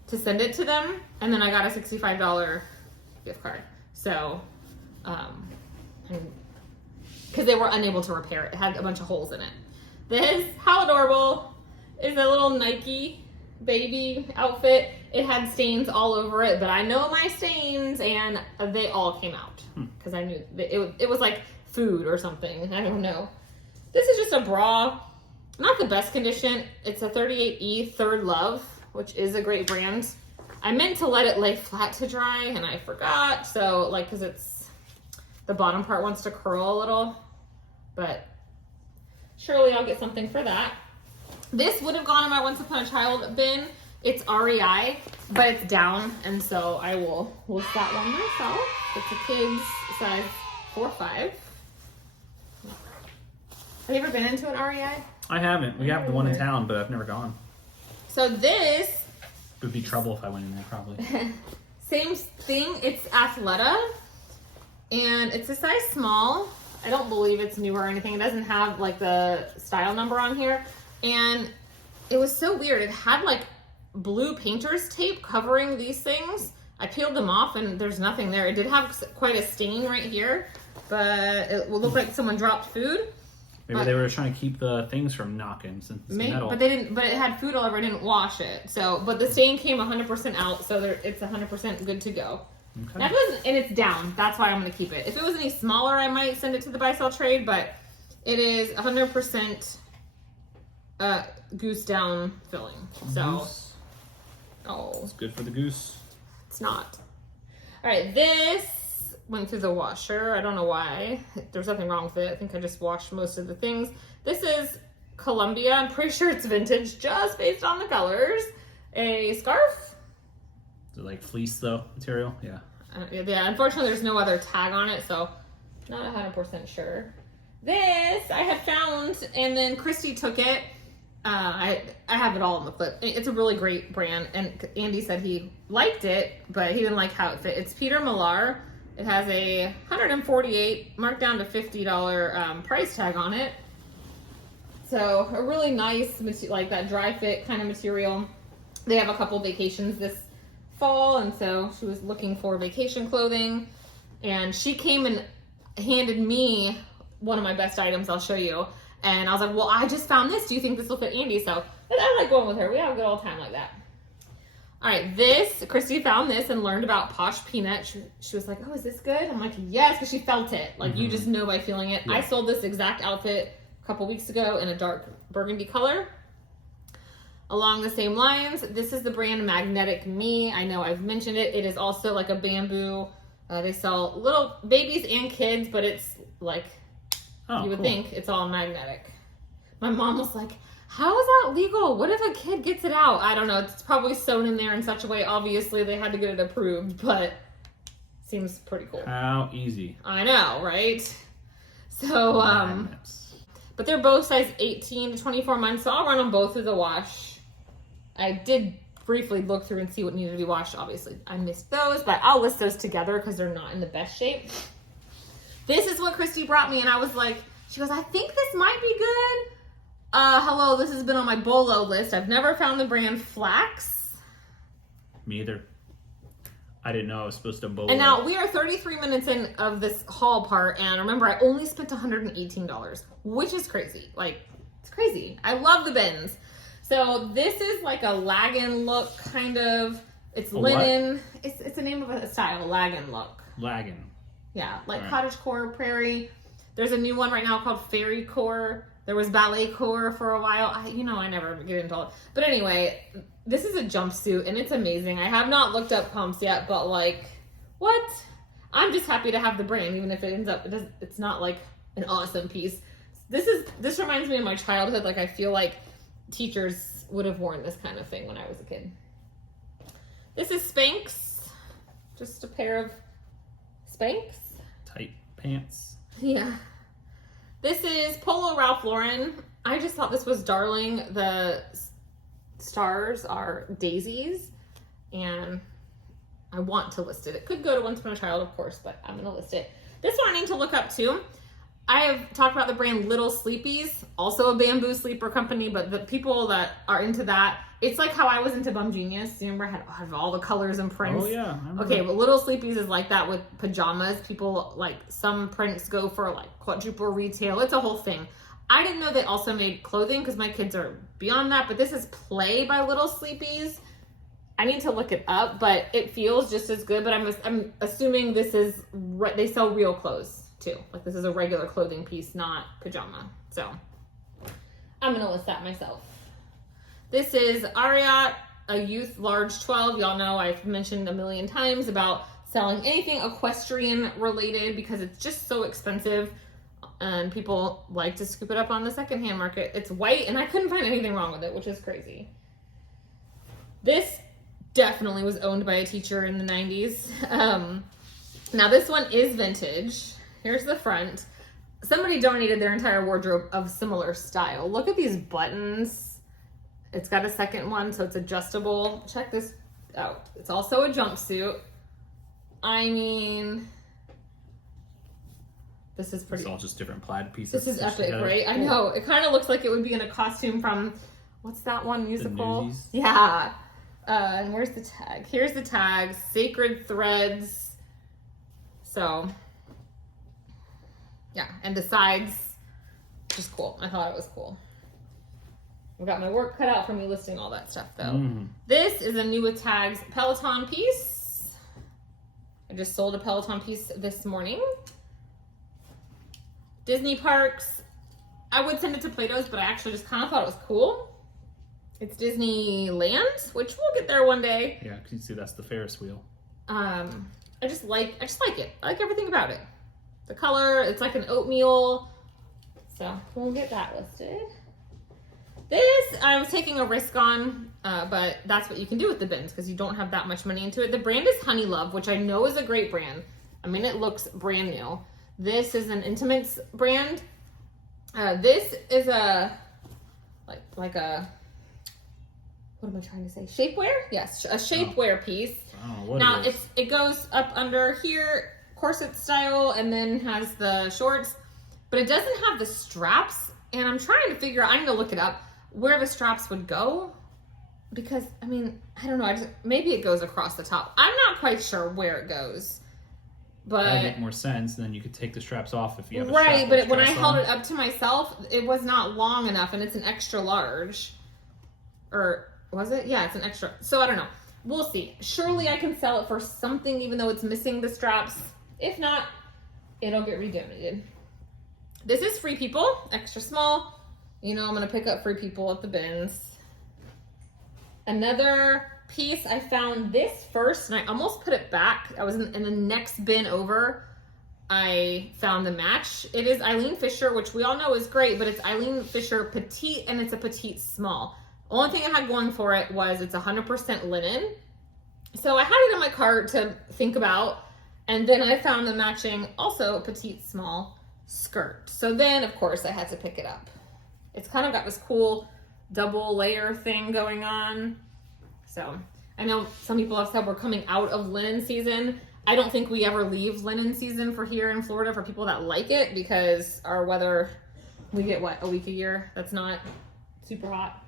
to send it to them. And then I got a $65 gift card. So, because they were unable to repair it. It had a bunch of holes in it. This, how adorable, is a little Nike baby outfit. It had stains all over it, but I know my stains, and they all came out because I knew it was like food or something. I don't know. This is just a bra, not the best condition. It's a 38E Third Love, which is a great brand. I meant to let it lay flat to dry, and I forgot. So, like, because the bottom part wants to curl a little, but surely I'll get something for that. This would have gone in my Once Upon a Child bin. It's REI, but it's down, and so I will list that one myself. It's a kid's size 4 or 5. Have you ever been into an REI? I haven't. We have the one in town, but I've never gone. So this, It would be trouble if I went in there, probably. same thing. It's Athleta, and it's a size small. I don't believe it's new or anything. It doesn't have like the style number on here, and it was so weird. It had like blue painter's tape covering these things. I peeled them off, and there's nothing there. It did have quite a stain right here, but it would look like someone dropped food. Maybe they were trying to keep the things from knocking since it's metal. But they didn't. But it had food all over. It didn't wash it. So, but the stain came 100% out. So it's 100% good to go. Okay. Now, if it was, and it's down. That's why I'm going to keep it. If it was any smaller, I might send it to the buy sell trade. But it is 100% goose down filling. So, Goose. oh, It's good for the goose. it's not. All right, this went through the washer. I don't know why. There's nothing wrong with it. I think I just washed most of the things. This is Columbia. I'm pretty sure it's vintage just based on the colors. A scarf. Is it like fleece though, material? Yeah. Yeah, unfortunately there's no other tag on it, so not 100% sure. This I had found, and then Christy took it. I have it all in the clip. It's a really great brand, and Andy said he liked it, but he didn't like how it fit. It's Peter Millar. It has a $148 marked down to $50 price tag on it. So a really nice, like that dry fit kind of material. They have a couple vacations this fall, and so she was looking for vacation clothing, and she came and handed me one of my best items. I'll show you. And I was like, well, I just found this. Do you think this will fit Andy? So I like going with her. We have a good old time like that. All right, Christy found this and learned about Posh Peanut. She was like, oh, is this good? I'm like, yes, because she felt it. Like, you just know by feeling it. Yeah. I sold this exact outfit a couple weeks ago in a dark burgundy color. Along the same lines, this is the brand Magnetic Me. I know I've mentioned it. It is also like a bamboo. They sell little babies and kids, but it's like, you would think it's all magnetic. My mom was like, how is that legal? What if a kid gets it out? I don't know. It's probably sewn in there in such a way. Obviously, they had to get it approved, but seems pretty cool. How easy. I know, right? So, but they're both size 18 to 24 months, so I'll run them both through the wash. I did briefly look through and see what needed to be washed. Obviously, I missed those, but I'll list those together because they're not in the best shape. This is what Christy brought me, and I was like, she goes, I think this might be good. Hello, this has been on my BOLO list. I've never found the brand Flax. Me either. I didn't know I was supposed to BOLO. And now we are 33 minutes in of this haul part, and remember, I only spent $118, which is crazy. Like, it's crazy. I love the bins. So this is like a laggin look, kind of. It's linen. It's the name of a style, laggin look. Laggin. Yeah, like cottagecore, prairie. There's a new one right now called fairy core. There was ballet core for a while. I never get into all. But anyway, this is a jumpsuit, and it's amazing. I have not looked up pumps yet, but like, what? I'm just happy to have the brand, even if it ends up, it's not like an awesome piece. This reminds me of my childhood. Like, I feel like teachers would have worn this kind of thing when I was a kid. This is Spanx. Just a pair of Spanx. Tight pants. Yeah. This is Polo Ralph Lauren. I just thought this was darling. The stars are daisies, and I want to list it. It could go to Once Upon a Child, of course, but I'm going to list it. This one I need to look up too. I have talked about the brand Little Sleepies, also a bamboo sleeper company, but the people that are into that, it's like how I was into Bum Genius. You remember I had all the colors and prints? Oh, yeah. Okay, but Little Sleepies is like that with pajamas. People, like, some prints go for, like, quadruple retail. It's a whole thing. I didn't know they also made clothing because my kids are beyond that, but this is Play by Little Sleepies. I need to look it up, but it feels just as good, but I'm assuming this is, they sell real clothes, too. Like, this is a regular clothing piece, not pajama. So, I'm going to list that myself. This is Ariat, a youth large 12. Y'all know I've mentioned a million times about selling anything equestrian related because it's just so expensive and people like to scoop it up on the secondhand market. It's white and I couldn't find anything wrong with it, which is crazy. This definitely was owned by a teacher in the 90s. Now this one is vintage. Here's the front. Somebody donated their entire wardrobe of similar style. Look at these buttons. It's got a second one, so it's adjustable. Check this out. It's also a jumpsuit. I mean, this is pretty. It's all just different plaid pieces. This is epic, right? I know. It kind of looks like it would be in a costume from, what's that one musical? Newsies? Yeah. And where's the tag? Here's the tag. Sacred Threads. So, yeah. And the sides, just cool. I thought it was cool. I got my work cut out for me listing all that stuff, though. This is a new with tags Peloton piece. I just sold a Peloton piece this morning. Disney parks. I would send it to Plato's, but I actually just kind of thought it was cool. It's Disneyland, which we'll get there one day. Yeah, because you see that's the Ferris wheel. I just like it. I like everything about it. The color, it's like an oatmeal. So we'll get that listed. This, I was taking a risk on, but that's what you can do with the bins because you don't have that much money into it. The brand is Honey Love, which I know is a great brand. I mean, it looks brand new. This is an intimates brand. This is a, like a, what am I trying to say? Shapewear? Yes, a shapewear piece. Oh, Now, it goes up under here, corset style, and then has the shorts, but it doesn't have the straps, and I'm trying to figure out, I'm going to look it up, where the straps would go, because, I mean, I don't know, maybe it goes across the top. I'm not quite sure where it goes, but... That would make more sense, then you could take the straps off if you have a right, but when I strap held on. it up to myself, it was not long enough, and it's an extra large, or was it? Yeah, it's an extra, so I don't know. We'll see. Surely I can sell it for something, even though it's missing the straps. If not, it'll get redonated. This is Free People, extra small. You know, I'm going to pick up Free People at the bins. Another piece, I found this first, and I almost put it back. I was in the next bin over. I found the match. It is Eileen Fisher, which we all know is great, but it's Eileen Fisher Petite, and it's a petite small. Only thing I had going for it was it's 100% linen. So I had it in my cart to think about. And then I found the matching, also a petite small skirt. So then, of course, I had to pick it up. It's kind of got this cool double layer thing going on. So I know some people have said we're coming out of linen season. I don't think we ever leave linen season for here in Florida for people that like it because our weather, we get what, a week a year? That's not super hot.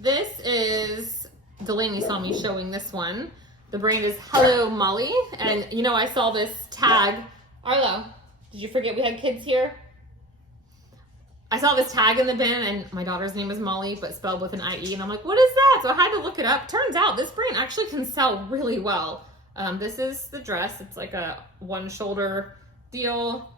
This is, Delaney saw me showing this one. The brand is Hello Molly. And you know, I saw this tag. Arlo, did you forget we had kids here? I saw this tag in the bin and my daughter's name is Molly, but spelled with an IE. And I'm like, what is that? So I had to look it up. Turns out this brand actually can sell really well. This is the dress. It's like a one shoulder deal.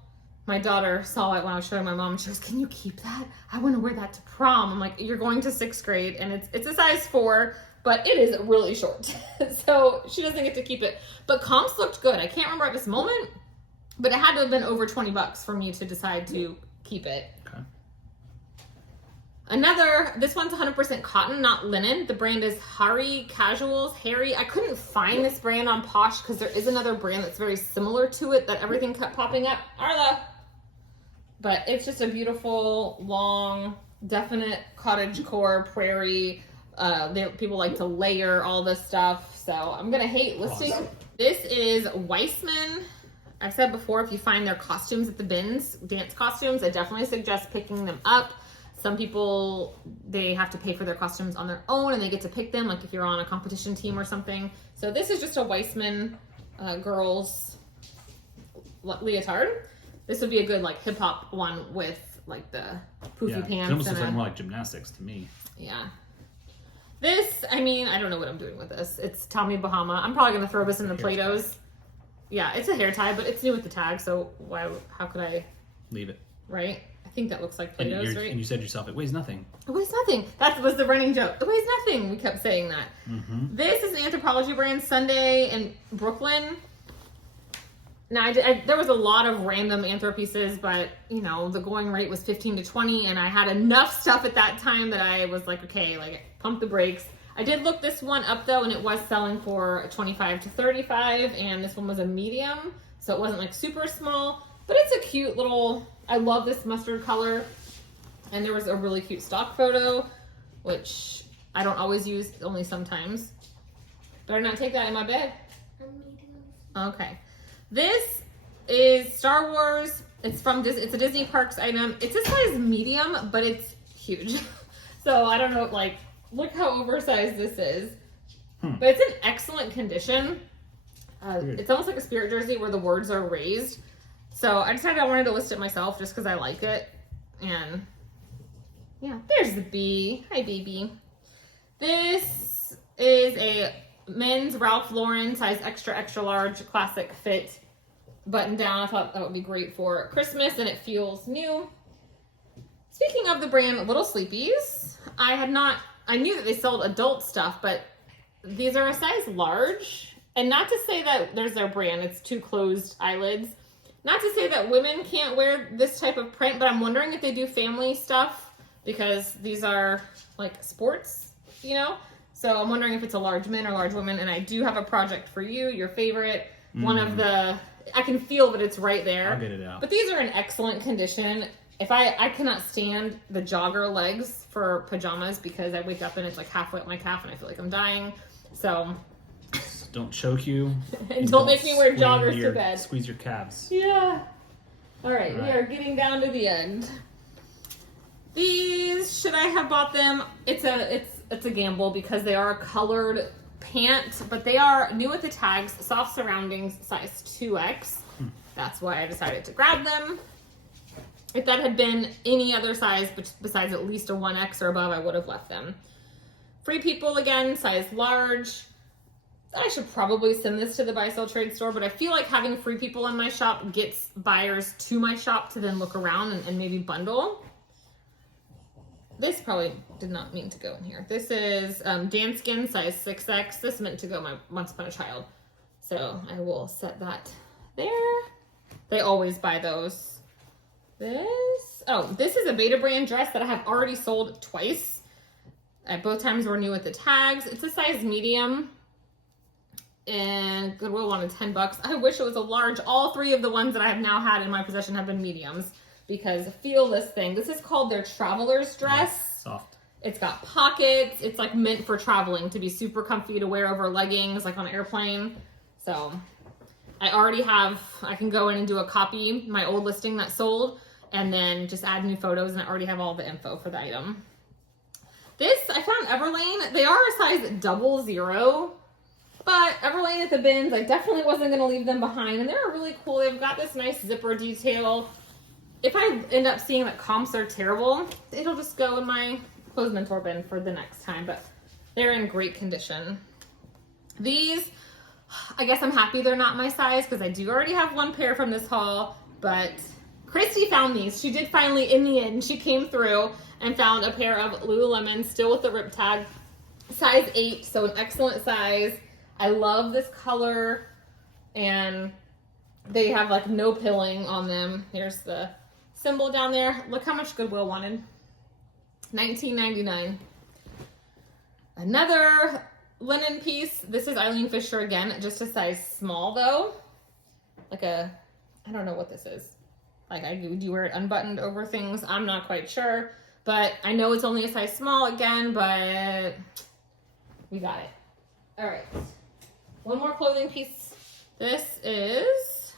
My daughter saw it when I was showing my mom and she goes, can you keep that? I want to wear that to prom. I'm like, you're going to 6th grade and it's a size 4, but it is really short. So she doesn't get to keep it. But comps looked good. I can't remember at this moment, but it had to have been over $20 for me to decide to keep it. Okay. This one's 100% cotton, not linen. The brand is Harry Casuals. Harry, I couldn't find this brand on Posh because there is another brand that's very similar to it that everything kept popping up. Arla. But it's just a beautiful, long, definite cottagecore, prairie. People like to layer all this stuff. So I'm going to hate listing. Awesome. This is Weissman. I've said before, if you find their costumes at the bins, dance costumes, I definitely suggest picking them up. Some people, they have to pay for their costumes on their own and they get to pick them, like if you're on a competition team or something. So this is just a Weissman girls leotard. This would be a good like hip hop one with like the poofy pants. It almost looks and like more like gymnastics to me. Yeah. This, I mean, I don't know what I'm doing with this. It's Tommy Bahama. I'm probably going to throw this in the Play-Dohs. Yeah, it's a hair tie, but it's new with the tag, so how could I? Leave it. Right? I think that looks like And, Play-Dohs, right? and you said yourself, it weighs nothing. It weighs nothing. That was the running joke. It weighs nothing. We kept saying that. Mm-hmm. This is an Anthropologie brand, Sunday in Brooklyn. Now, there was a lot of random Anthro pieces, but, you know, the going rate was 15 to 20, and I had enough stuff at that time that I was like, okay, like, pump the brakes. I did look this one up, though, and it was selling for 25 to 35, and this one was a medium. So it wasn't like super small, but it's a cute little, I love this mustard color. And there was a really cute stock photo, which I don't always use, only sometimes. Better not take that in my bed. Okay. This is Star Wars. It's it's a Disney Parks item. It's a size medium, but it's huge. So I don't know, like, look how oversized this is. But it's in excellent condition. It's almost like a Spirit jersey where the words are raised. So I decided I wanted to list it myself just because I like it. And yeah, there's the bee. Hi, baby. This is a men's Ralph Lauren size extra, extra large classic fit button down. I thought that would be great for Christmas and it feels new. Speaking of the brand Little Sleepies, I knew that they sold adult stuff, but these are a size large. And not to say that there's their brand, it's two closed eyelids. Not to say that women can't wear this type of print, but I'm wondering if they do family stuff because these are like sports, you know? So I'm wondering if it's a large men or large women. And I do have a project for you, your favorite. One of the, I can feel that it's right there. I'll get it out. But these are in excellent condition. If I cannot stand the jogger legs for pajamas because I wake up and it's like halfway up my calf and I feel like I'm dying. So don't choke you. and don't make me wear joggers to bed. Squeeze your calves. Yeah. All right, we are getting down to the end. These, should I have bought them? It's a gamble because they are a colored pant, but they are new with the tags, soft surroundings, size 2X. That's why I decided to grab them. If that had been any other size besides at least a 1X or above, I would have left them. Free People, again, size large. I should probably send this to the buy sell trade store, but I feel like having Free People in my shop gets buyers to my shop to then look around and maybe bundle. This probably did not mean to go in here. This is Danskin, size 6X. This meant to go my Once Upon a Child. So I will set that there. They always buy those. This is a Beta brand dress that I have already sold twice. Both times were new with the tags. It's a size medium. And Goodwill wanted $10. I wish it was a large. All three of the ones that I have now had in my possession have been mediums. Because feel this thing. This is called their traveler's dress. Soft. It's got pockets. It's like meant for traveling to be super comfy to wear over leggings, like on an airplane. So I already have, I can go in and do a copy, my old listing that sold, and then just add new photos, and I already have all the info for the item. This, I found Everlane. They are a size 00, but Everlane at the bins, I definitely wasn't going to leave them behind, and they're really cool. They've got this nice zipper detail. If I end up seeing that comps are terrible, it'll just go in my clothes mentor bin for the next time, but they're in great condition. These, I guess I'm happy they're not my size because I do already have one pair from this haul, but Christy found these. She did finally, in the end, she came through and found a pair of Lululemon, still with the rip tag, size 8, so an excellent size. I love this color, and they have like no pilling on them. Here's the symbol down there. Look how much Goodwill wanted. $19.99. Another linen piece. This is Eileen Fisher again, just a size small though. Like I don't know what this is. Like, do you wear it unbuttoned over things? I'm not quite sure, but I know it's only a size small again, but we got it. All right. One more clothing piece. This is,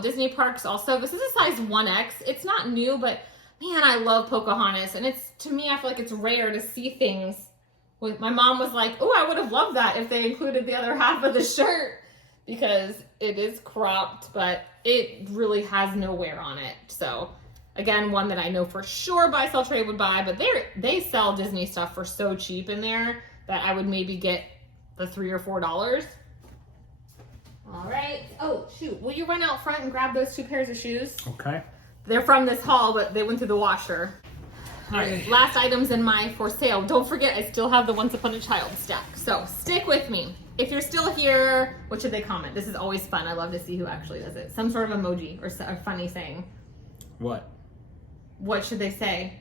Disney Parks also. This is a size 1X. It's not new, but man, I love Pocahontas. And it's, to me, I feel like it's rare to see things. My mom was like, oh, I would have loved that if they included the other half of the shirt, because it is cropped, but it really has no wear on it. So again, one that I know for sure Buy Sell Trade would buy, but they sell Disney stuff for so cheap in there that I would maybe get the $3 or $4. All right. Oh, shoot. Will you run out front and grab those 2 pairs of shoes? Okay. They're from this haul, but they went through the washer. All right. Last items in my for sale. Don't forget, I still have the Once Upon a Child stack. So stick with me. If you're still here, what should they comment? This is always fun. I love to see who actually does it. Some sort of emoji or a funny saying. What? What should they say?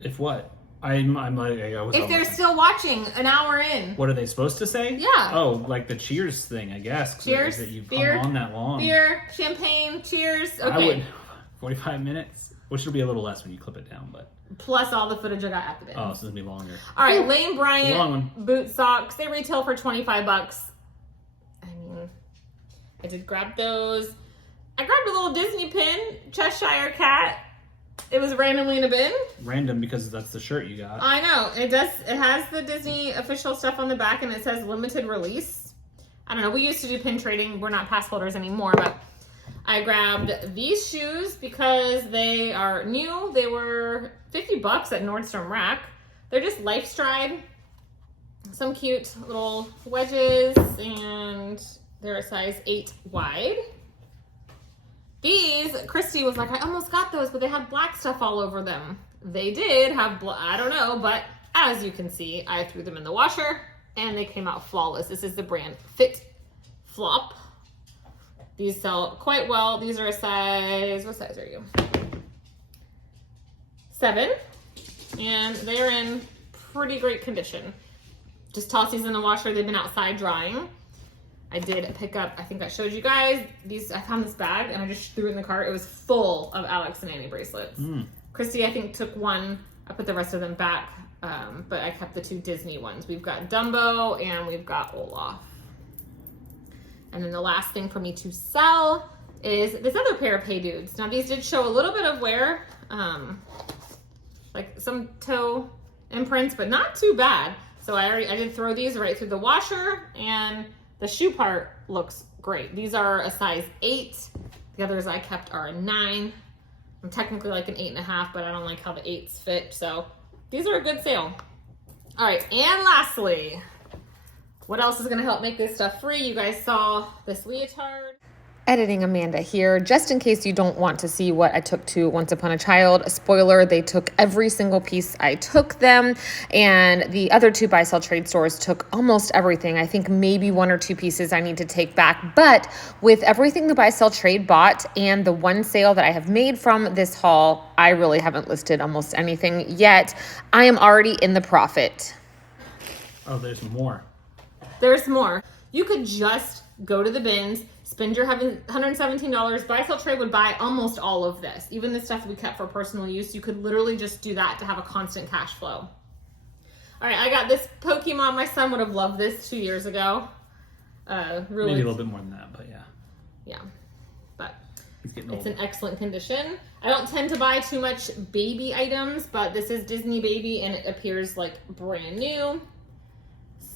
If what? I'm like, I was If on they're that. still watching an hour in. What are they supposed to say? Yeah. Oh, like the cheers thing, I guess. 'Cause Cheers, that you've beer, hung on that long. Beer, champagne, cheers. Okay. I would 45 minutes, which will be a little less when you clip it down, but Plus all the footage I got at the bin. oh, so it's gonna be longer. All right, Woo. Lane Long one. Bryant boot socks. They retail for $25. I mean, I did grab those. I grabbed a little Disney pin, Cheshire Cat. It was randomly in a bin. Random because that's the shirt you got. I know. It does. It has the Disney official stuff on the back, and it says limited release. I don't know. We used to do pin trading. We're not pass holders anymore, but I grabbed these shoes because they are new. They were $50 at Nordstrom Rack. They're just Life Stride. Some cute little wedges, and they're a size 8 wide. These, Christy was like, I almost got those, but they had black stuff all over them. They did have, I don't know, but as you can see, I threw them in the washer and they came out flawless. This is the brand Fit Flop. These sell quite well. These are a size, what size are you? 7. And they're in pretty great condition. Just toss these in the washer. They've been outside drying. I did pick up, I think I showed you guys, these. I found this bag and I just threw it in the cart. It was full of Alex and Annie bracelets. Christy, I think, took one. I put the rest of them back, but I kept the 2 Disney ones. We've got Dumbo and we've got Olaf. And then the last thing for me to sell is this other pair of Pay Dudes. Now these did show a little bit of wear, like some toe imprints, but not too bad. So I did throw these right through the washer, and the shoe part looks great. These are a size 8. The others I kept are a 9. I'm technically like an 8.5, but I don't like how the 8s fit. So these are a good sale. All right, and lastly, what else is gonna help make this stuff free? You guys saw this leotard. Editing Amanda here, just in case you don't want to see what I took to Once Upon a Child. Spoiler, they took every single piece I took them, and the other 2 buy sell trade stores took almost everything. I think maybe 1 or 2 pieces I need to take back, but with everything the buy sell trade bought and the one sale that I have made from this haul, I really haven't listed almost anything yet. I am already in the profit. Oh, there's more. There's more. You could just go to the bins, spend your $117. Buy sell trade would buy almost all of this. Even the stuff we kept for personal use, you could literally just do that to have a constant cash flow. All right, I got this Pokemon. My son would have loved this 2 years ago. Really, Maybe a little bit more than that, but yeah. Yeah, but He's getting it's older. in excellent condition. I don't tend to buy too much baby items, but this is Disney Baby and it appears like brand new.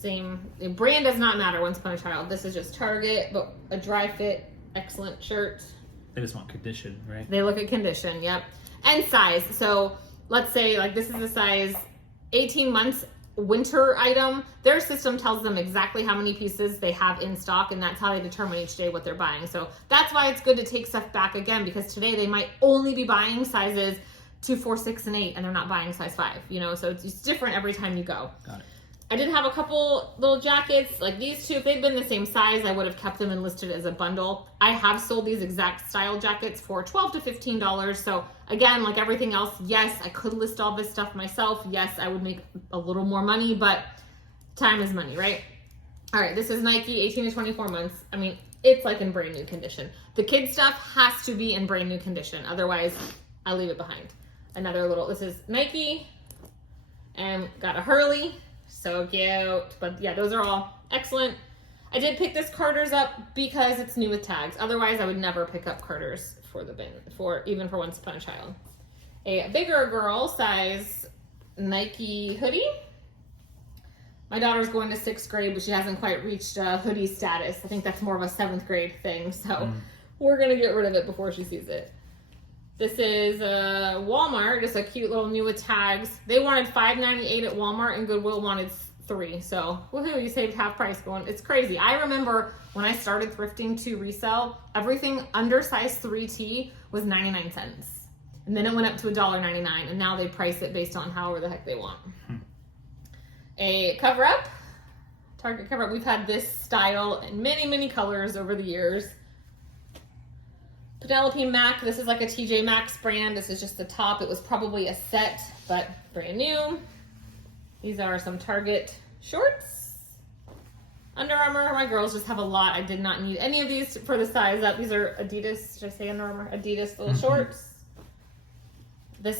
Same, the brand does not matter Once Upon a Child. This is just Target, but a dry fit, excellent shirt. They just want condition, right? They look at condition, yep. And size. So let's say like this is a size 18 months winter item. Their system tells them exactly how many pieces they have in stock, and that's how they determine each day what they're buying. So that's why it's good to take stuff back again, because today they might only be buying sizes 2, 4, 6, and 8, and they're not buying size 5, you know? So it's different every time you go. Got it. I did have a couple little jackets, like these 2. If they'd been the same size, I would have kept them and listed as a bundle. I have sold these exact style jackets for $12 to $15. So again, like everything else, yes, I could list all this stuff myself. Yes, I would make a little more money, but time is money, right? All right, this is Nike, 18 to 24 months. I mean, it's like in brand new condition. The kid stuff has to be in brand new condition. Otherwise, I leave it behind. Another little, this is Nike, and got a Hurley. So cute. But yeah, those are all excellent. I did pick this Carter's up because it's new with tags. Otherwise, I would never pick up Carter's for the bin, even for Once Upon a Child. A bigger girl size Nike hoodie. My daughter's going to 6th grade, but she hasn't quite reached hoodie status. I think that's more of a 7th grade thing. So we're going to get rid of it before she sees it. This is Walmart, just a cute little new with tags. They wanted $5.98 at Walmart and Goodwill wanted $3. So woohoo, you saved half price going. It's crazy. I remember when I started thrifting to resell, everything under size 3T was 99 cents. And then it went up to $1.99, and now they price it based on however the heck they want. A cover up, Target cover up. We've had this style in many, many colors over the years. Penelope Mac, this is like a TJ Maxx brand. This is just the top. It was probably a set, but brand new. These are some Target shorts. Under Armour, my girls just have a lot. I did not need any of these for the size up. These are Adidas, should I say Under Armour? Adidas little shorts. The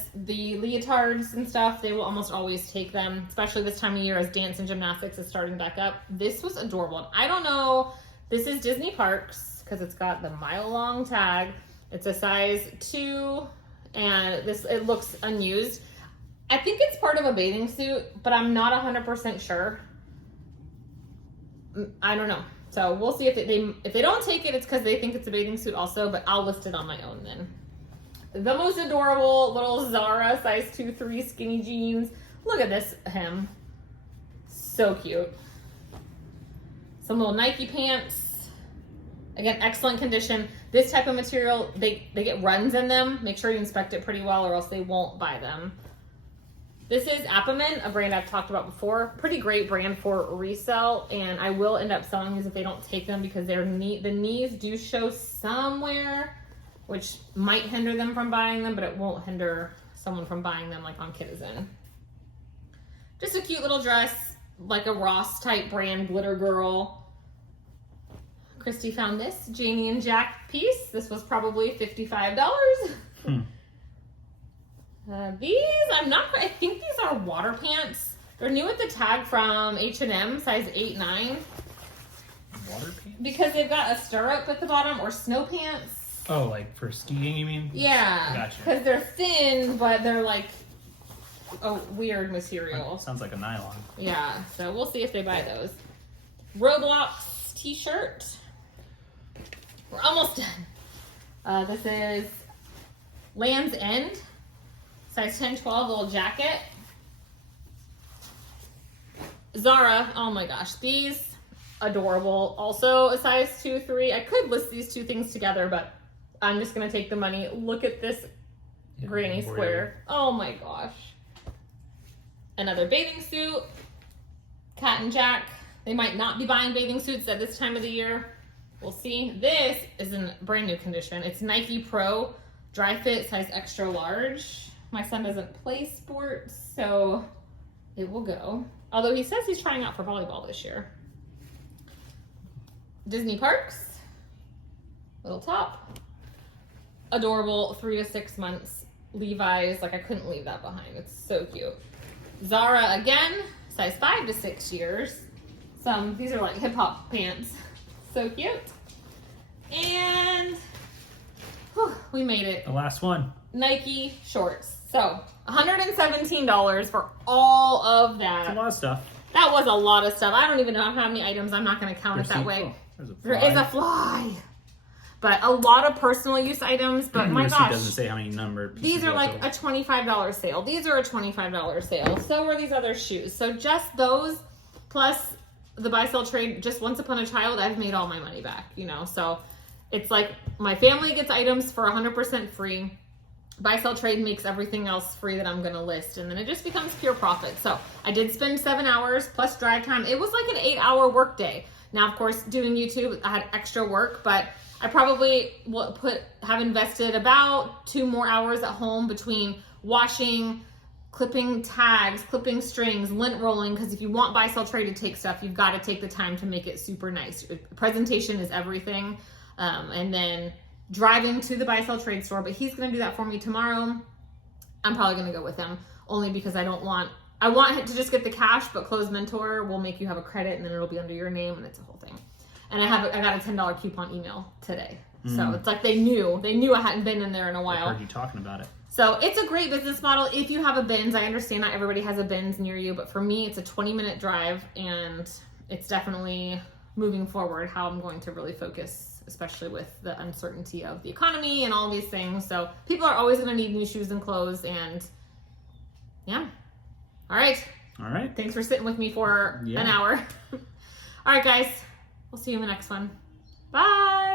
leotards and stuff, they will almost always take them, especially this time of year as dance and gymnastics is starting back up. This was adorable. I don't know, this is Disney Parks because it's got the mile-long tag. It's a size 2, and it looks unused. I think it's part of a bathing suit, but I'm not 100% sure. I don't know. So we'll see if they don't take it, it's because they think it's a bathing suit also, but I'll list it on my own then. The most adorable little Zara size 2-3 skinny jeans. Look at this hem. So cute. Some little Nike pants. Again, excellent condition. This type of material, they get runs in them. Make sure you inspect it pretty well or else they won't buy them. This is Apaman, a brand I've talked about before. Pretty great brand for resale, and I will end up selling these if they don't take them because the knees do show somewhere, which might hinder them from buying them, but it won't hinder someone from buying them like on Kidizen. Just a cute little dress, like a Ross type brand, Glitter Girl. Christy found this Janie and Jack piece. This was probably $55. These, I think these are water pants. They're new with the tag from H&M, size 8-9. Water pants? Because they've got a stirrup at the bottom, or snow pants. Oh, like for skiing, you mean? Yeah. Gotcha. Because they're thin, but they're like a weird material. Sounds like a nylon. Yeah, so we'll see if they buy those. Roblox t-shirt. We're almost done. This is Land's End. Size 10-12 little jacket. Zara, oh my gosh, these adorable. Also a size 2-3. I could list these two things together, but I'm just gonna take the money. Look at this granny square. Oh my gosh. Another bathing suit. Cat and Jack. They might not be buying bathing suits at this time of the year. We'll see. This is in brand new condition. It's Nike Pro Dry Fit size extra large. My son doesn't play sports, so it will go. Although he says he's trying out for volleyball this year. Disney Parks. Little top. Adorable 3 to 6 months. Levi's, like I couldn't leave that behind. It's so cute. Zara again, size 5 to 6 years. These are like hip hop pants. So cute. And whew, we made it. The last one. Nike shorts. So $117 for all of that. That's a lot of stuff. That was a lot of stuff. I don't even know how many items. I'm not going to count it that way. There is a fly. But a lot of personal use items. But my gosh. Doesn't say how many number pieces. These are like a $25 sale. These are a $25 sale. So are these other shoes. So just those plus the buy sell trade, just once upon a child, I've made all my money back, you know. So it's like my family gets items for 100% free. Buy sell trade makes everything else free that I'm gonna list, and then it just becomes pure profit. So I did spend 7 hours plus drive time. It was like an 8-hour work day. Now, of course, doing YouTube, I had extra work, but I probably have invested about 2 more hours at home between washing, clipping tags, clipping strings, lint rolling, because if you want buy sell trade to take stuff, you've got to take the time to make it super nice. Presentation is everything. And then driving to the buy sell trade store, but he's going to do that for me tomorrow. I'm probably going to go with him only because I want him to just get the cash, but Close Mentor will make you have a credit and then it'll be under your name and it's a whole thing. And I got a $10 coupon email today. So it's like they knew I hadn't been in there in a while. I heard you talking about it. So it's a great business model if you have a Benz. I understand not everybody has a Benz near you, but for me, it's a 20-minute drive, and it's definitely moving forward how I'm going to really focus, especially with the uncertainty of the economy and all these things. So people are always going to need new shoes and clothes, and yeah. All right. Thanks for sitting with me for an hour. All right, guys. We'll see you in the next one. Bye.